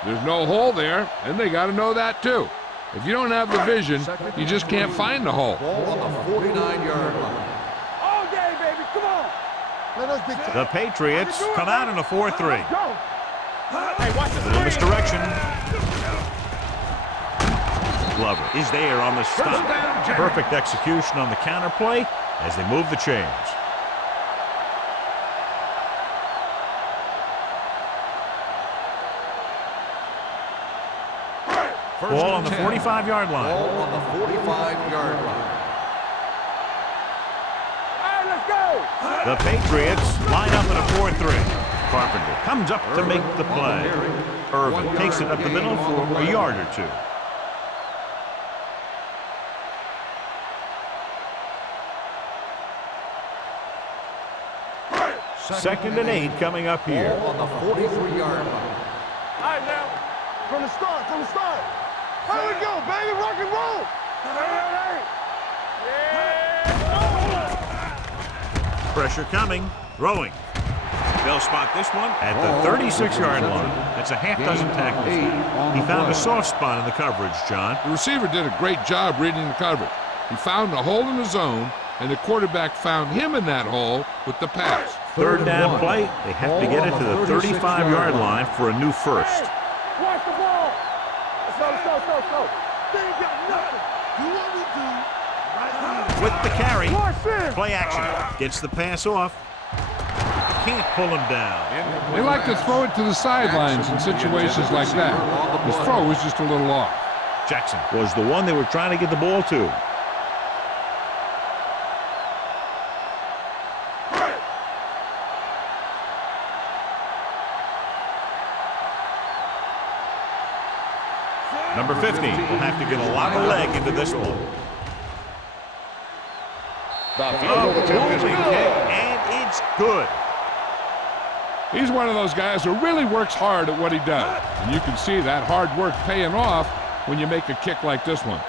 There's no hole there, and they got to know that too. If you don't have the vision, you just can't find the hole. Ball on the 49-yard line. All day, baby. Come on. Let us be The Patriots come out in a 4-3. Hey, watch the Little misdirection. Glover is there on the stop. Perfect execution on the counter play as they move the chains. Ball on the 45-yard line. Ball on the 45-yard line. All right, let's go. The Patriots line up in a 4-3. Carpenter comes up to make the play. Irvin takes it up the middle for a yard or two. Second and 8 coming up here. Ball on the 43-yard line. All right, now. From the start. Here we go, baby. Rock and roll. Pressure coming. Throwing. They'll spot this one at the 36-yard line. That's a half dozen tackles. He found a soft spot in the coverage, John. The receiver did a great job reading the coverage. He found a hole in the zone, and the quarterback found him in that hole with the pass. Third down play. They have to get it to the 35-yard line for a new first. Watch the ball. Let's go. They ain't got nothing. Do what we do right now. With the carry. Watch this. Play action. Gets the pass off. Can't pull him down. They like to throw it to the sidelines in situations like that. His throw was just a little off. Jackson was the one they were trying to get the ball to. Number 50 will have to get a lot of leg into this one. Moving kick, and it's good. He's one of those guys who really works hard at what he does. And you can see that hard work paying off when you make a kick like this one.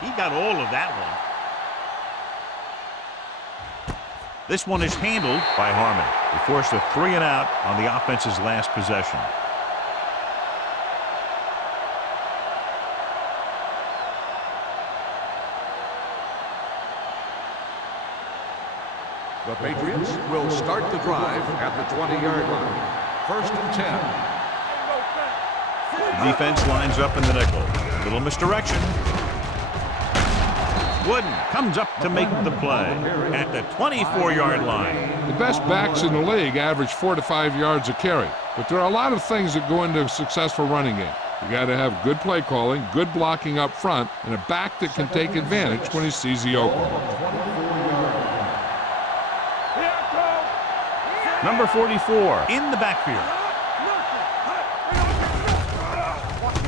He got all of that one. This one is handled by Harmon. He forced a 3 and out on the offense's last possession. The Patriots will start the drive at the 20-yard line. First and 10. The defense lines up in the nickel. Little misdirection. Wooden comes up to make the play at the 24-yard line. The best backs in the league average 4 to 5 yards a carry. But there are a lot of things that go into a successful running game. You got to have good play calling, good blocking up front, and a back that can take advantage when he sees the opening. Number 44 in the backfield.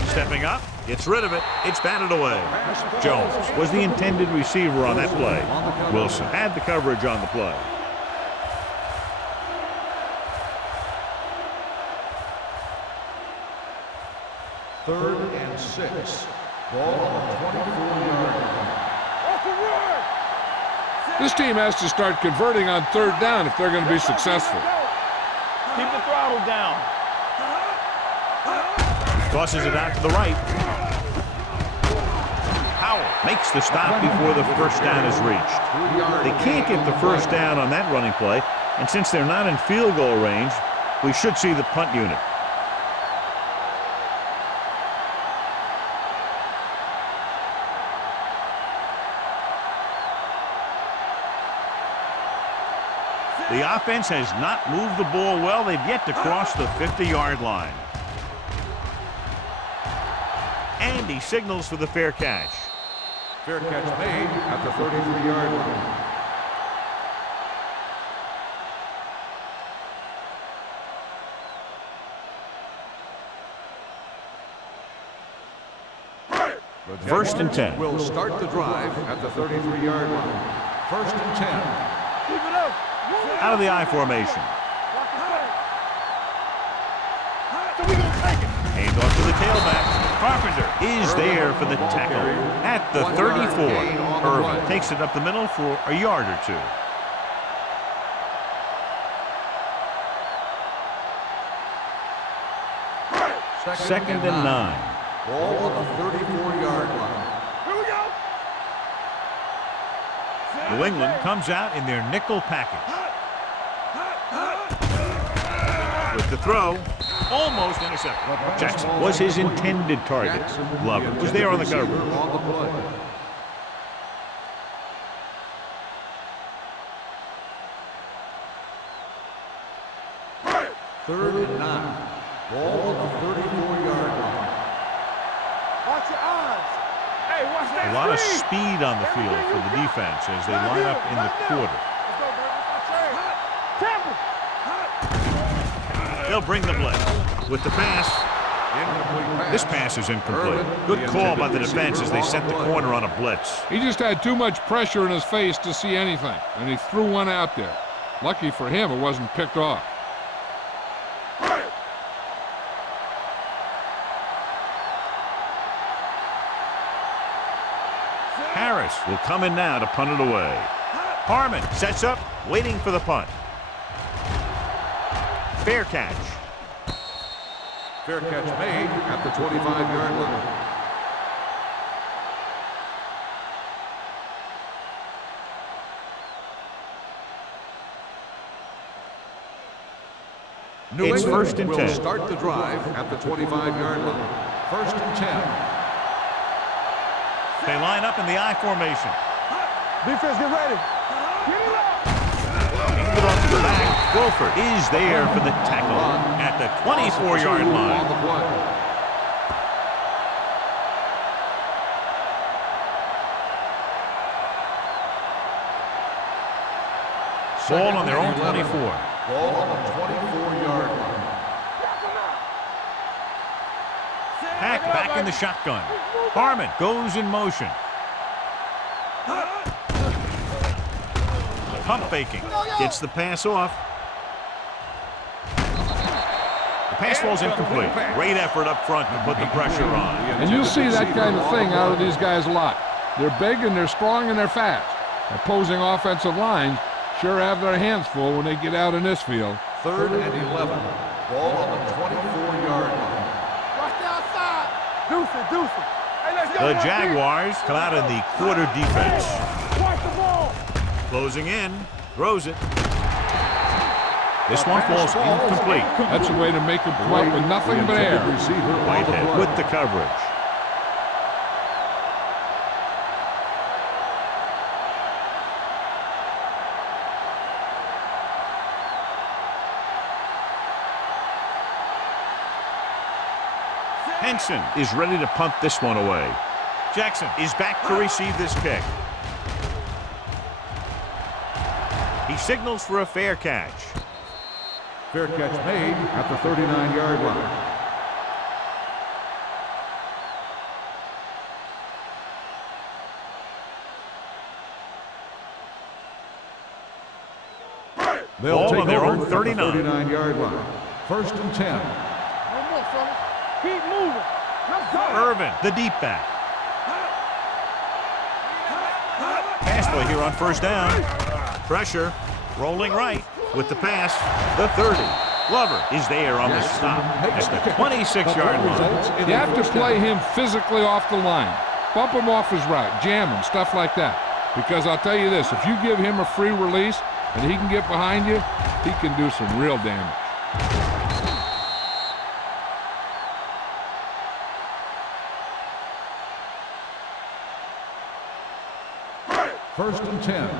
Stepping up, gets rid of it. It's batted away. Jones was the intended receiver on that play. Wilson had the coverage on the play. Third and 6. Ball on the 24-yard line. This team has to start converting on third down if they're going to be successful. Keep the throttle down. Tosses it out to the right. Howell makes the stop before the first down is reached. They can't get the first down on that running play, and since they're not in field goal range, we should see the punt unit. The offense has not moved the ball well. They've yet to cross the 50-yard line. And he signals for the fair catch. Fair catch made at the 33-yard line. First and 10. Will start the drive at the 33-yard line. First and 10. Keep it up. Out of the I formation. So we gonna take it. Hand off to the tailback. Carpenter is there for the tackle at the 34. Irvin takes it up the middle for a yard or two. Second and 9. Ball on the 34-yard line. Here we go. New England comes out in their nickel package. With the throw, almost intercepted. Jackson was his intended target. Glover was there on the cover. On the play. Third and 9. Ball on the 34-yard line. Watch your eyes. Hey, watch that. A lot of screen. speed on the field for the defense as they line up in the quarter. Let's go, baby. Tampa. They'll bring the blitz. With the pass, Incomplete pass. this pass is incomplete. Good call by the defense as they set the corner on a blitz. He just had too much pressure in his face to see anything, and he threw one out there. Lucky for him, it wasn't picked off. Harris will come in now to punt it away. Harmon sets up, waiting for the punt. Fair catch. Fair catch made at the 25-yard line. New It's England first and will 10. start the drive at the 25-yard line. First and 10. They line up in the I formation. Defense, get ready. Get it up. Hand it off to the back. Wolford is there for the tackle at the 24-yard On line. the play. Ball on their own 24. Ball on the 24-yard line. Hack back in the shotgun. Harmon goes in motion. Pump faking. Gets the pass off. The pass falls incomplete. Great effort up front to put the pressure on. And you'll see that kind of thing out of these guys a lot. They're big and they're strong and they're fast. Opposing offensive lines sure have their hands full when they get out in this field. Third and 11. Ball on the 24-yard line. Watch the outside. Deuce it, deuce it. Hey, let's go. The let's get it. Jaguars come out in the quarter defense. Watch the ball. Closing in. Throws it. This one falls incomplete. That's a way to make them play with nothing but air. Receiver on the Whitehead play. with the coverage. Henson is ready to punt this one away. Jackson is back to receive this kick. He signals for a fair catch. Fair catch made at the 39-yard line. They'll Ball take on their over own at the 39. 39-yard line. First and 10. No more, fellas. Keep moving. Let's go. Irvin, the deep back. Pass play here on first down. Pressure, rolling right with the pass. The 30. Glover is there on the stop at the 26-yard line. You have to play him physically off the line. Bump him off his route, jam him, stuff like that. Because I'll tell you this, if you give him a free release and he can get behind you, he can do some real damage. First and 10.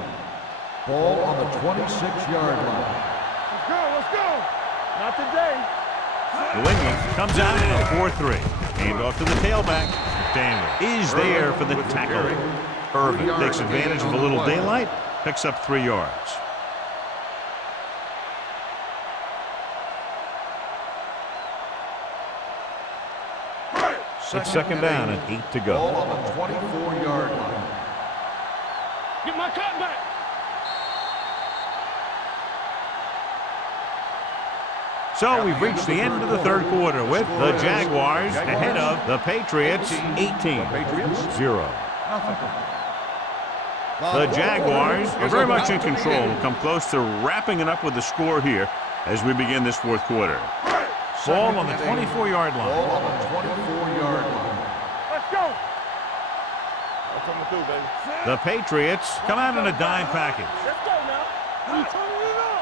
Ball on the 26-yard line. Let's go, let's go. Not today. New England comes out in a 4-3. Hand off to the tailback. Daniel is there for the tackle. Irvin takes advantage of a little daylight, picks up 3 yards. It's second down and 8 to go. Ball on the 24-yard line. Get my cut back. So we've reached the end of the third quarter with the Jaguars ahead of the Patriots 18-0. The Jaguars are very much in control and come close to wrapping it up with the score here as we begin this fourth quarter. Ball on the 24-yard line. Ball on the 24-yard line. Let's go. I'm coming through, baby. The Patriots come out in a dime package. Let's go now. You turning it up.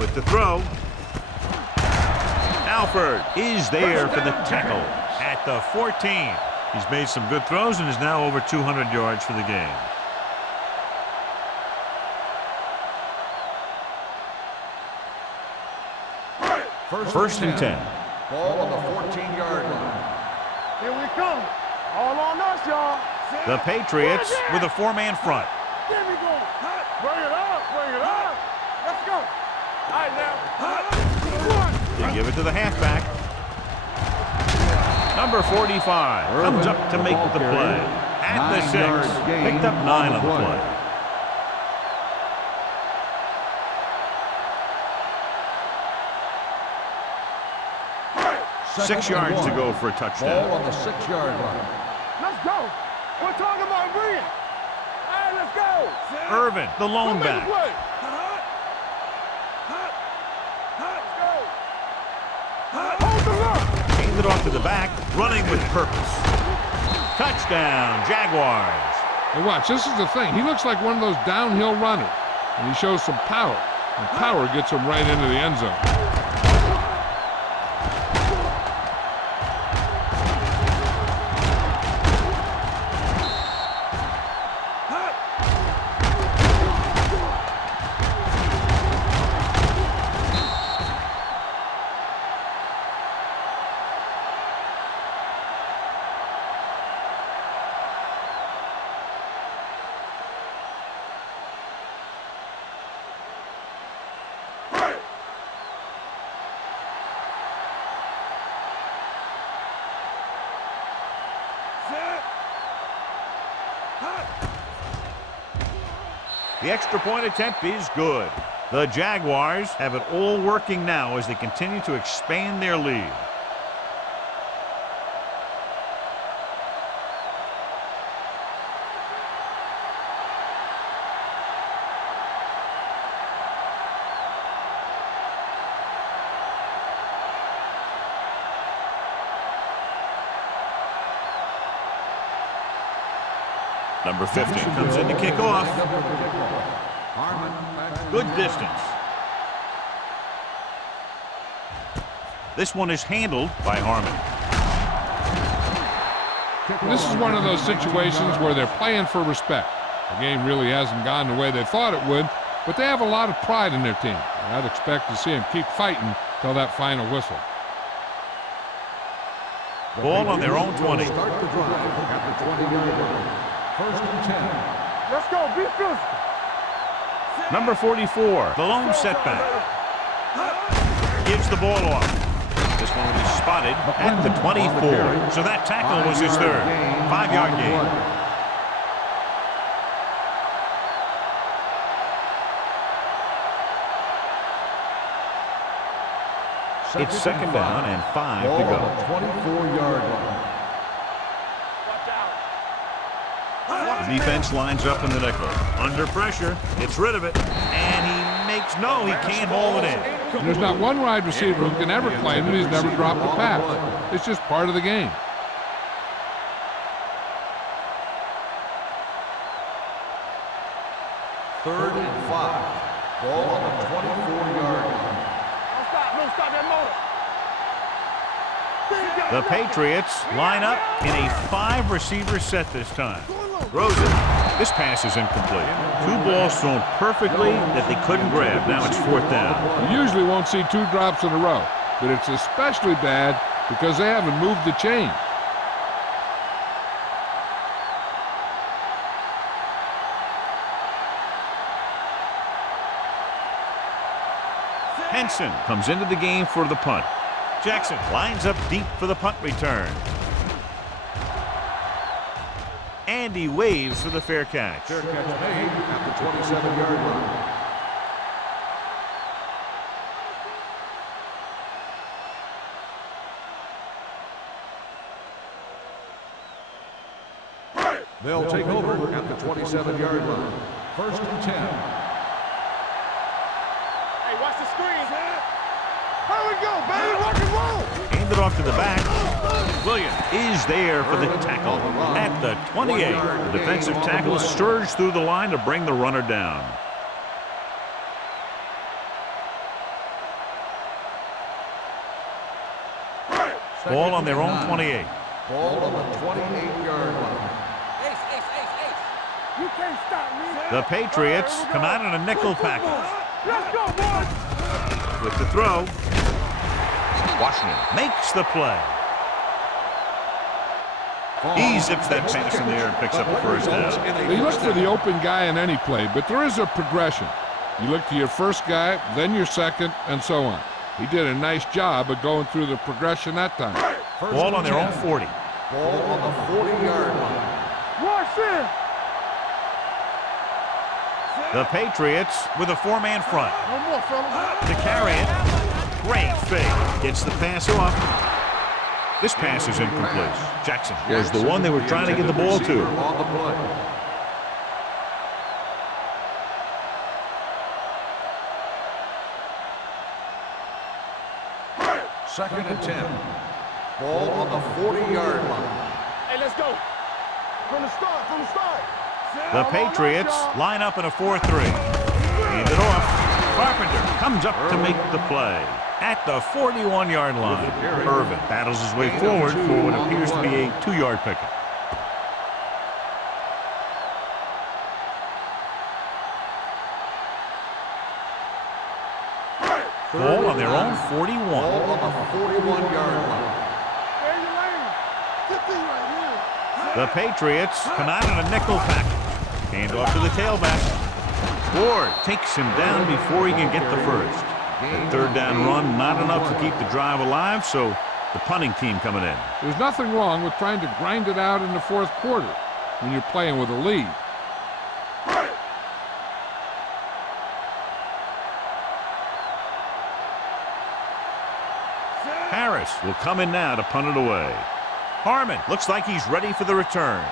With the throw, Alford is there for the tackle at the 14. He's made some good throws and is now over 200 yards for the game. First and 10. Ball on the 14-yard line. Here we come. All on us, y'all. The Patriots with a 4-man front. There we go. Bring it up, bring it up. Let's go. All right, now. They give it to the halfback. Number 45 comes up to make the play. At the 6, picked up 9 on the play. Six yards to go for a touchdown. Ball on the 6-yard line. Let's go. We're talking about bringing. All right, let's go. Irvin, the lone back. Handed it off to the back, running with purpose. Touchdown, Jaguars. And watch, this is the thing. He looks like one of those downhill runners, and he shows some power. And power gets him right into the end zone. The extra point attempt is good. The Jaguars have it all working now as they continue to expand their lead. Number 15 comes in to kick off. Good distance. This one is handled by Harmon. This is one of those situations where they're playing for respect. The game really hasn't gone the way they thought it would, but they have a lot of pride in their team. And I'd expect to see them keep fighting till that final whistle. Ball on their own 20. Start the drive at the 20-yard line. First and 10. Let's go. Be physical. Number 44, the lone setback. Gives the ball off. This one will be spotted at the 24. So that tackle was his third. 5-yard gain. It's second down and 5 to go. 24-yard line. The defense lines up in the nickel. Under pressure, gets rid of it, and he makes he can't haul it in. And there's not one wide receiver who can ever claim that he's never dropped a pass. It's just part of the game. Third and 5. Ball on the 24-yard line. Don't stop that motor. The Patriots line up in a 5-receiver set this time. Throws it. This pass is incomplete. 2 balls thrown perfectly that they couldn't grab. Now it's 4th down. You usually won't see 2 drops in a row, but it's especially bad because they haven't moved the chain. Henson comes into the game for the punt. Jackson lines up deep for the punt return. And he waves for the fair catch. Fair catch made at the 27-yard line. They'll take over at the 27-yard line. 1st and 10. Hey, watch the screen. Here we go, baby. Rock and roll. Handed off to the back. Williams is there for the tackle at the 28. The defensive tackle surged through the line to bring the runner down. Ball on their own 28. Ball on the 28-yard line. You can't stop me. The Patriots come out in a nickel package. Let's go, boys. With the throw. Washington makes the play. He zips that pass in the air and picks up the 1st down. You look for the open guy in any play, but there is a progression. You look to your first guy, then your second, and so on. He did a nice job of going through the progression that time. Ball on their own 40. Ball on the 40-yard line. Watch it. The Patriots with a 4-man front. No more, fellas. To carry it. Great fake. Gets the pass off. This pass is incomplete. Jackson was the one they were trying to get the ball to. On the play. Second and 10. Ball on the 40-yard line. Hey, let's go. From the start, from the start. The Patriots line up in a 4-3. Hand it off. Carpenter comes up to make the play at the 41-yard line. Irvin battles his way forward for what appears to be a 2-yard pickup. Ball on their own 41. Ball on the 41-yard line. Stay in your lane. Get these right here. The Patriots come out in a nickel package. Hand off to the tailback. Ward takes him down before he can get the first. The 3rd down run not enough to keep the drive alive, so the punting team coming in. There's nothing wrong with trying to grind it out in the 4th quarter when you're playing with a lead. Harris will come in now to punt it away. Harmon looks like he's ready for the return.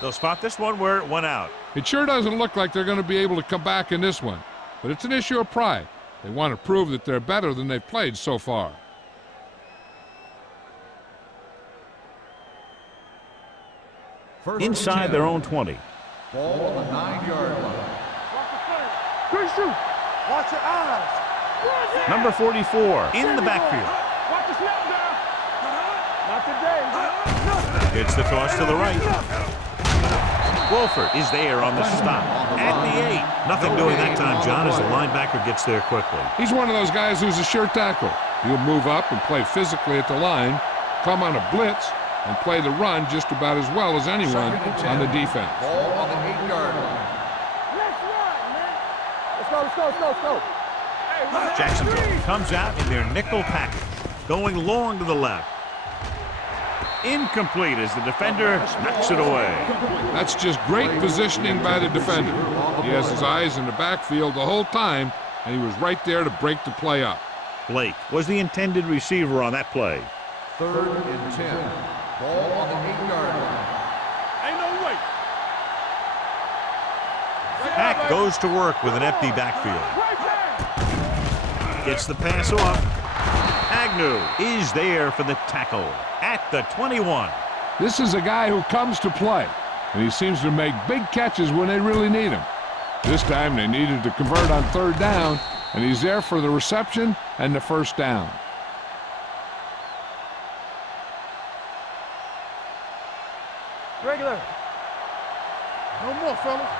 They'll spot this one where it went out. It sure doesn't look like they're going to be able to come back in this one, but it's an issue of pride. They want to prove that they're better than they've played so far. Inside their own 20. Ball on the 9-yard line. Watch the front. Good shoot. Watch your eyes. Number 44 in the backfield. Watch the snap down. Not today. It's the toss to the right. Wolford is there on the stop at the 8. Nothing doing that time, John, as the linebacker gets there quickly. He's one of those guys who's a sure tackle. He'll move up and play physically at the line, come on a blitz, and play the run just about as well as anyone on the defense. Ball on the 8-yard line. Let's run, man. Let's go, let's go, let's go, let's go. Hey, Jacksonville comes out in their nickel package, going long to the left. Incomplete as the defender knocks it away. That's just great positioning by the defender. He has his eyes in the backfield the whole time, and he was right there to break the play up. Blake was the intended receiver on that play. 3rd and 10. Ball on the 8-yard line. ain't no way. Hack goes to work with an empty backfield. Gets the pass off. Agnew is there for the tackle at the 21. This is a guy who comes to play, and he seems to make big catches when they really need him. This time they needed to convert on 3rd down, and he's there for the reception and the 1st down. No more, fellas.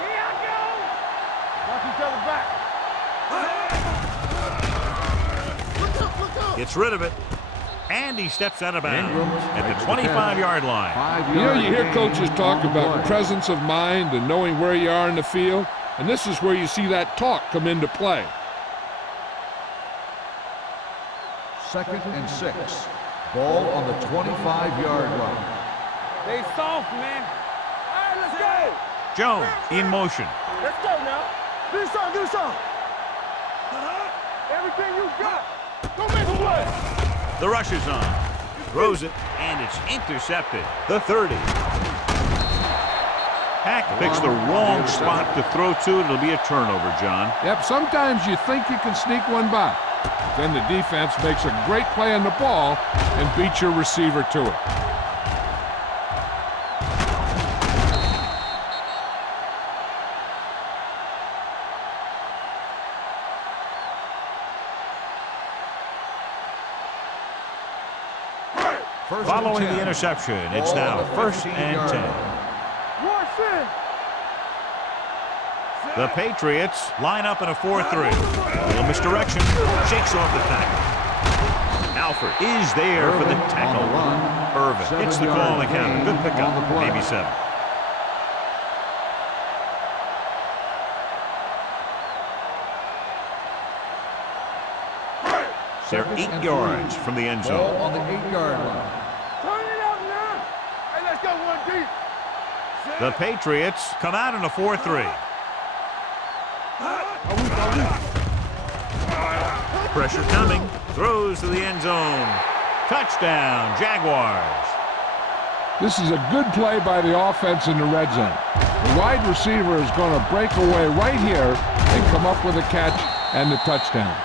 Here I go. Watch each other back. Look up. Gets rid of it. And he steps out of bounds at the 25-yard line. You know, you hear coaches talk about presence of mind and knowing where you are in the field, and this is where you see that talk come into play. 2nd and 6. Ball on the 25-yard line. They soft, man. All right, let's go. Jones in motion. Let's go now. Do something. Everything you got. Go make a play. The rush is on. Throws it, and it's intercepted. The 30. Hack picks the wrong spot to throw to. It'll be a turnover, John. Yep, sometimes you think you can sneak one by. Then the defense makes a great play on the ball and beats your receiver to it. Following the interception, it's now 1st and 10. The Patriots line up in a 4-3. A little misdirection. Shakes off the tackle. Alford is there for the tackle. Irvin hits the call on the counter. Good pickup. Maybe 7. They're 8 yards from the end zone. Ball on the 8-yard line. Turn it up now. Hey, let's go one deep. The Patriots come out in a 4-3. Pressure coming. Throws to the end zone. Touchdown, Jaguars. This is a good play by the offense in the red zone. The wide receiver is going to break away right here and come up with a catch and the touchdown.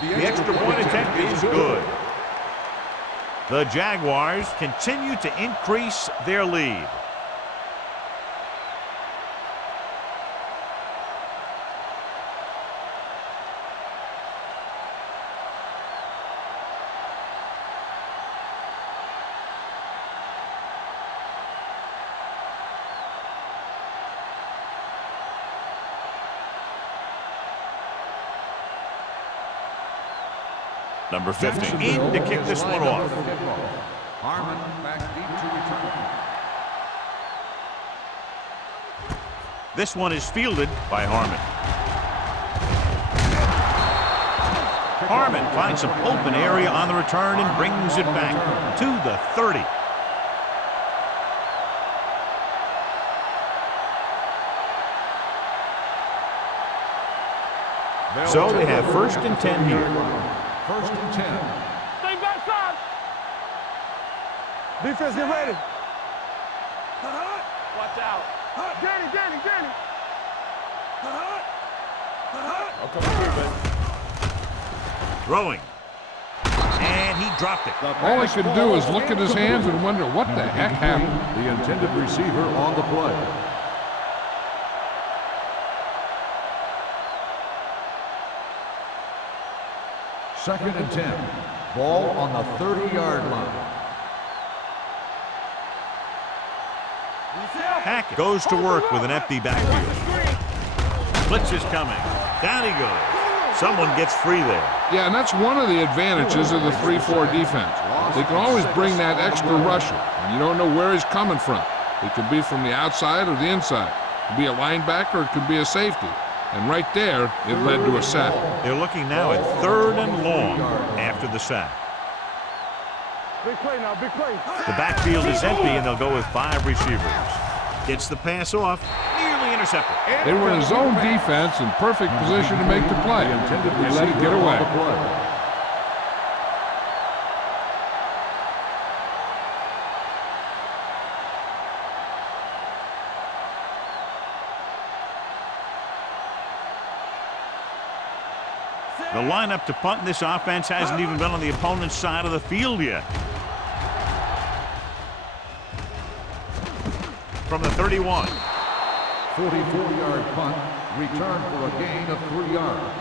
The extra point attempt is good. The Jaguars continue to increase their lead. Number 50 in to kick this one off. Harmon back deep to return. This one is fielded by Harmon. Harmon finds some open area on the return and brings it back to the 30. So they have 1st and 10 here. 1st and 10. Stay backside. Defense, get ready. Watch out. Danny. I'll come through, man. Throwing. And he dropped it. All he could do is look at his hands and wonder what the heck happened. The intended receiver on the play. Second and 10. Ball on the 30-yard line. Hackett goes to work with an empty backfield. Blitz is coming. Down he goes. Someone gets free there. Yeah, and that's one of the advantages of the 3-4 defense. They can always bring that extra rusher, and you don't know where he's coming from. It could be from the outside or the inside. It could be a linebacker, it could be a safety. And right there, it led to a sack. They're looking now at 3rd and long after the sack. Big play now, big play. The backfield is empty, and they'll go with 5 receivers. Gets the pass off, nearly intercepted. They were in zone defense in perfect position to make the play. They let it get away. The lineup to punt in this offense hasn't even been on the opponent's side of the field yet. From the 31. 44-yard punt, return for a gain of 3 yards.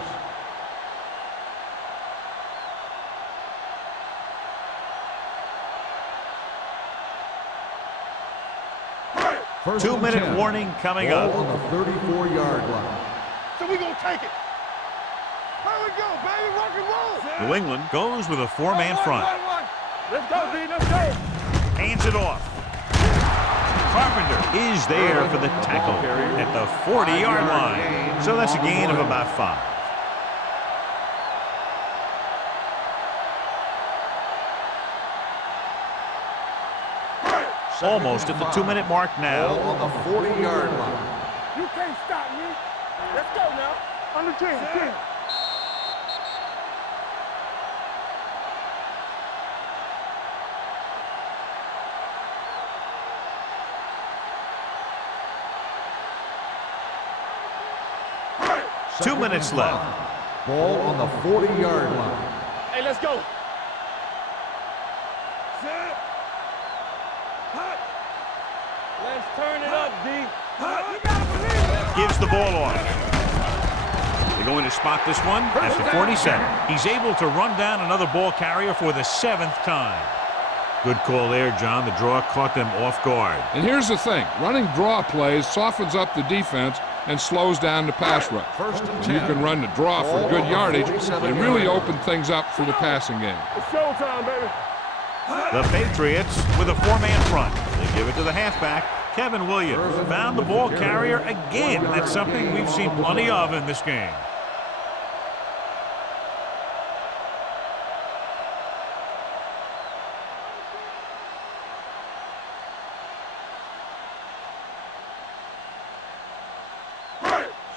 First 2-minute warning coming Ball up. on the 34-yard line. So we gonna take it. Here we go, baby, rock and roll. New England goes with a 4-man front. Let's go, D, let's go. Hands it off. Carpenter is there for the tackle at the 40-yard line. So that's a gain of about 5. Almost at the 2-minute mark Ball now. on the 40-yard line. You can't stop me. Let's go now. On the 10. Two minutes left. Ball on the 40-yard line. Hey, let's go. Let's turn it up, D. You gotta believe it. Gives the ball off. They're going to spot this one at the 47. He's able to run down another ball carrier for the 7th time. Good call there, John. The draw caught them off guard. And here's the thing. Running draw plays softens up the defense and slows down the pass rush. First and And 10. you can run the draw for good yardage and really open things up for the passing game. It's showtime, baby. The Patriots with a 4-man front. They give it to the halfback, Kevin Williams. Found the ball carrier again. That's something we've seen plenty of in this game.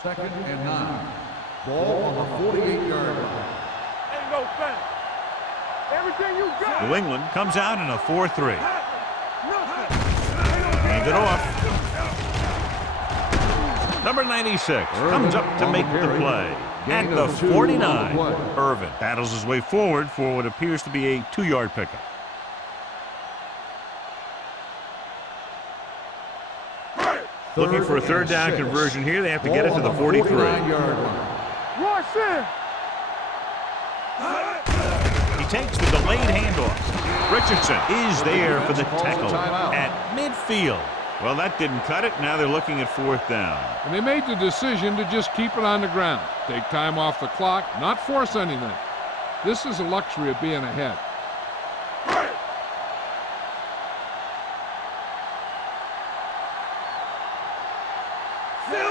Second and 9. Ball on the 48-yard line. Ain't no thing. Everything you got. New England comes out in a 4-3. Hand it off. Number 96 comes up to make the play at the 49. Irvin battles his way forward for what appears to be a 2-yard pickup. Looking for a 3rd down conversion here. They have to get it to the 43. Rush in. He takes the delayed handoff. Richardson is there for the tackle at midfield. Well, that didn't cut it. Now they're looking at 4th down. And they made the decision to just keep it on the ground. Take time off the clock, not force anything. This is a luxury of being ahead.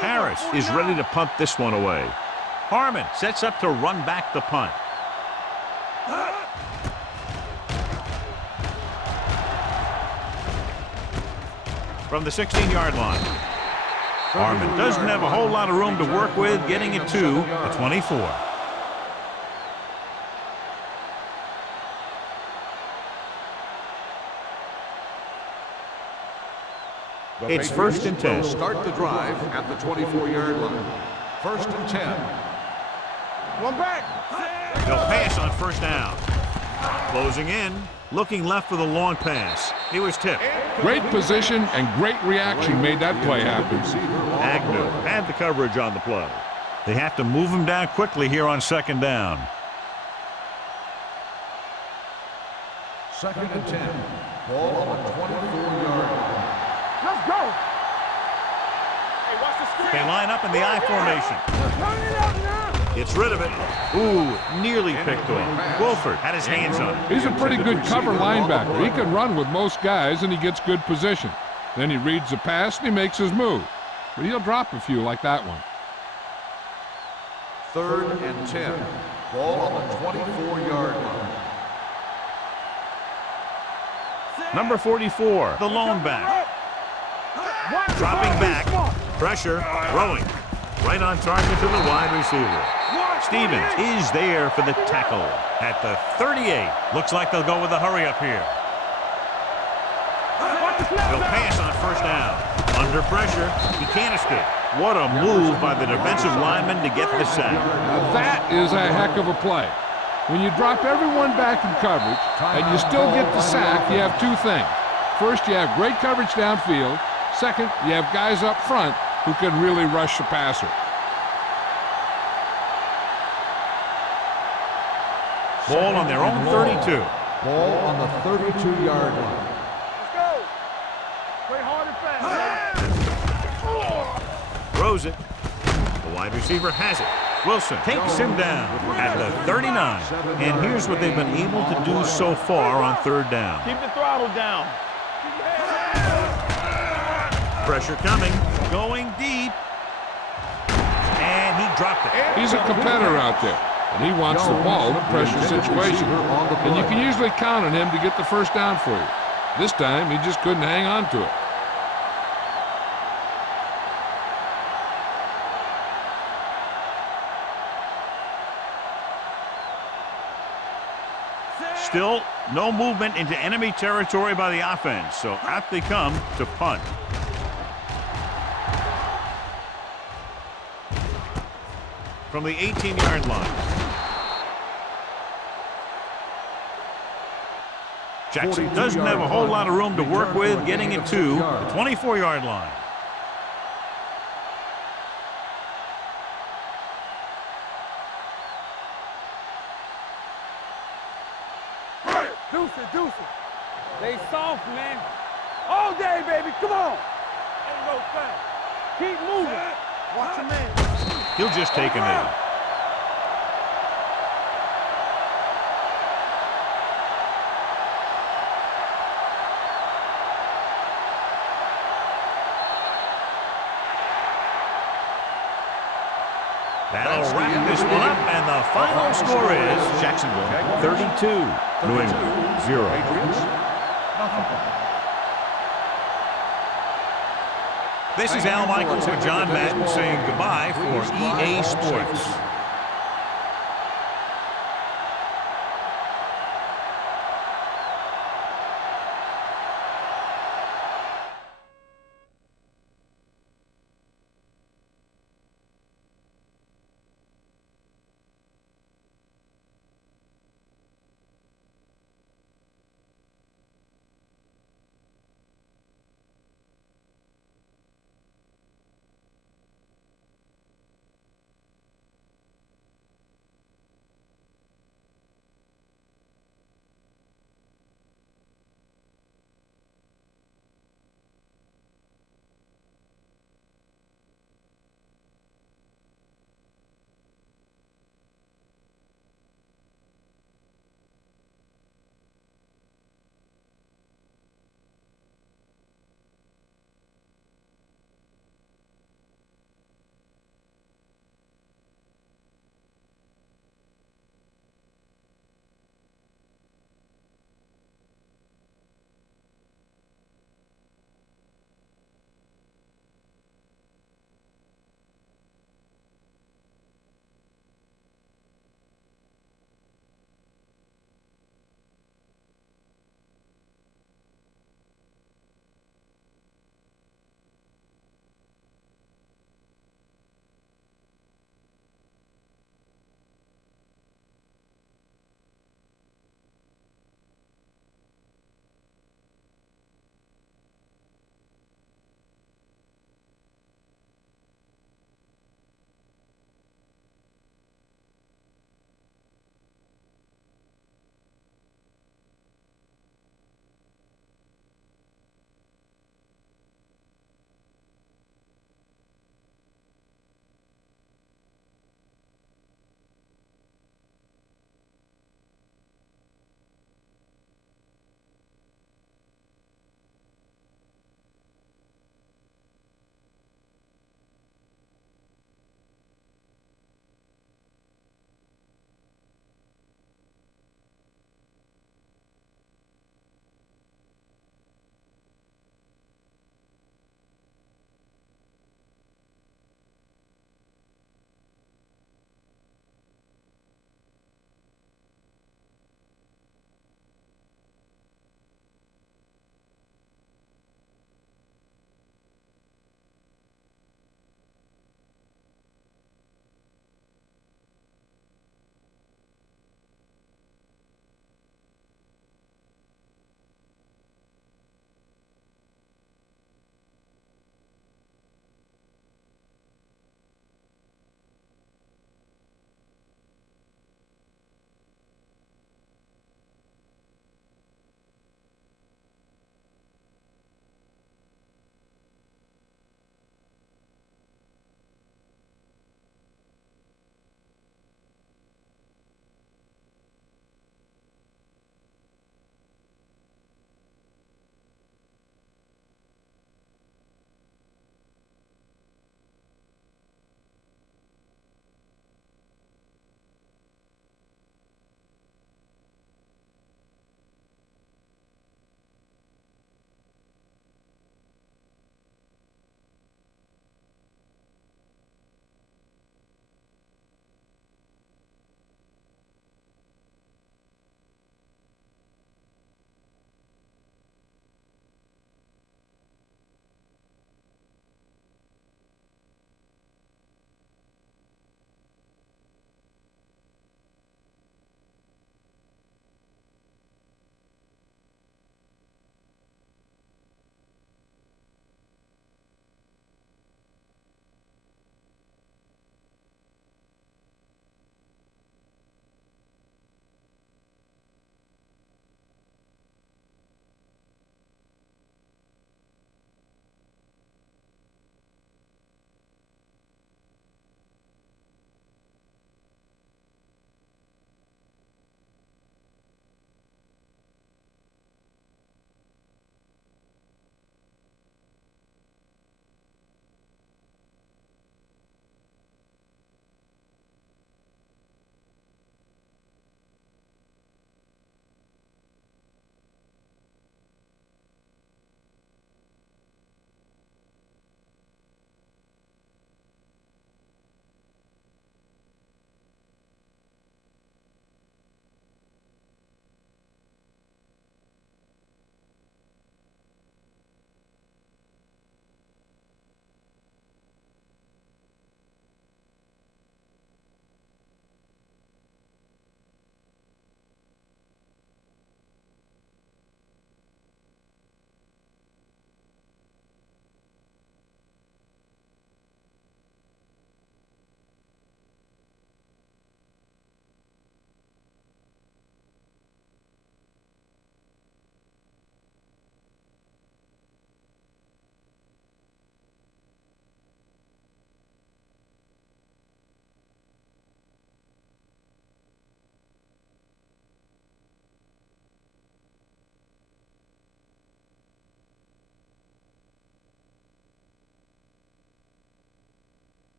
Harris is ready to punt this one away. Harmon sets up to run back the punt. From the 16-yard line. Harmon doesn't have a whole lot of room to work with, getting it to the 24. It's 1st and 10. Start the drive at the 24-yard line. 1st and 10. One back. They'll pass on 1st down. Closing in, looking left for the long pass. He was tipped. Great position and great reaction made that play happen. Agnew had the coverage on the play. They have to move him down quickly here on 2nd down. 2nd and 10. Ball on the 24-yard line. Let's go. Hey, watch the screen. They line up in the I formation. Turn it up now. Gets rid of it. Ooh, nearly picked off. Wolford had his hands on it. He's a pretty good cover linebacker. He can run with most guys, and he gets good position. Then he reads the pass, and he makes his move. But he'll drop a few like that one. 3rd and 10. Ball on the 24-yard line. Number 44, the lone back. Dropping back. Pressure. Throwing. Right on target to the wide receiver. Stevens is there for the tackle at the 38. Looks like they'll go with a hurry up here. They'll pass on 1st down. Under pressure. He can't escape. What a move by the defensive lineman to get the sack. Now that is a heck of a play. When you drop everyone back in coverage and you still get the sack, you have two things. First, you have great coverage downfield. Second, you have guys up front who can really rush the passer. Ball on their own 32. Ball on the 32-yard line. Let's go. Play hard and fast. Throws it. The wide receiver has it. Wilson takes him down at the 39. And here's what they've been able to do so far on third down. Keep the throttle down. Pressure coming. Going deep. And he dropped it. He's a competitor out there, and he wants the ball in a pressure situation. And you can usually count on him to get the first down for you. This time, he just couldn't hang on to it. Still no movement into enemy territory by the offense, so out they come to punt. From the 18-yard line. Jackson doesn't have a whole lot of room to work with, getting it to the 24-yard line. Deuce it. They soft, man. All day, baby. Come on. Ain't no thing. Keep moving. Watch your man. He'll just take a knee. That'll wrap this one up, and the final score is Jacksonville 32, New England 0. This is Al Michaels and John Madden saying goodbye for EA Sports.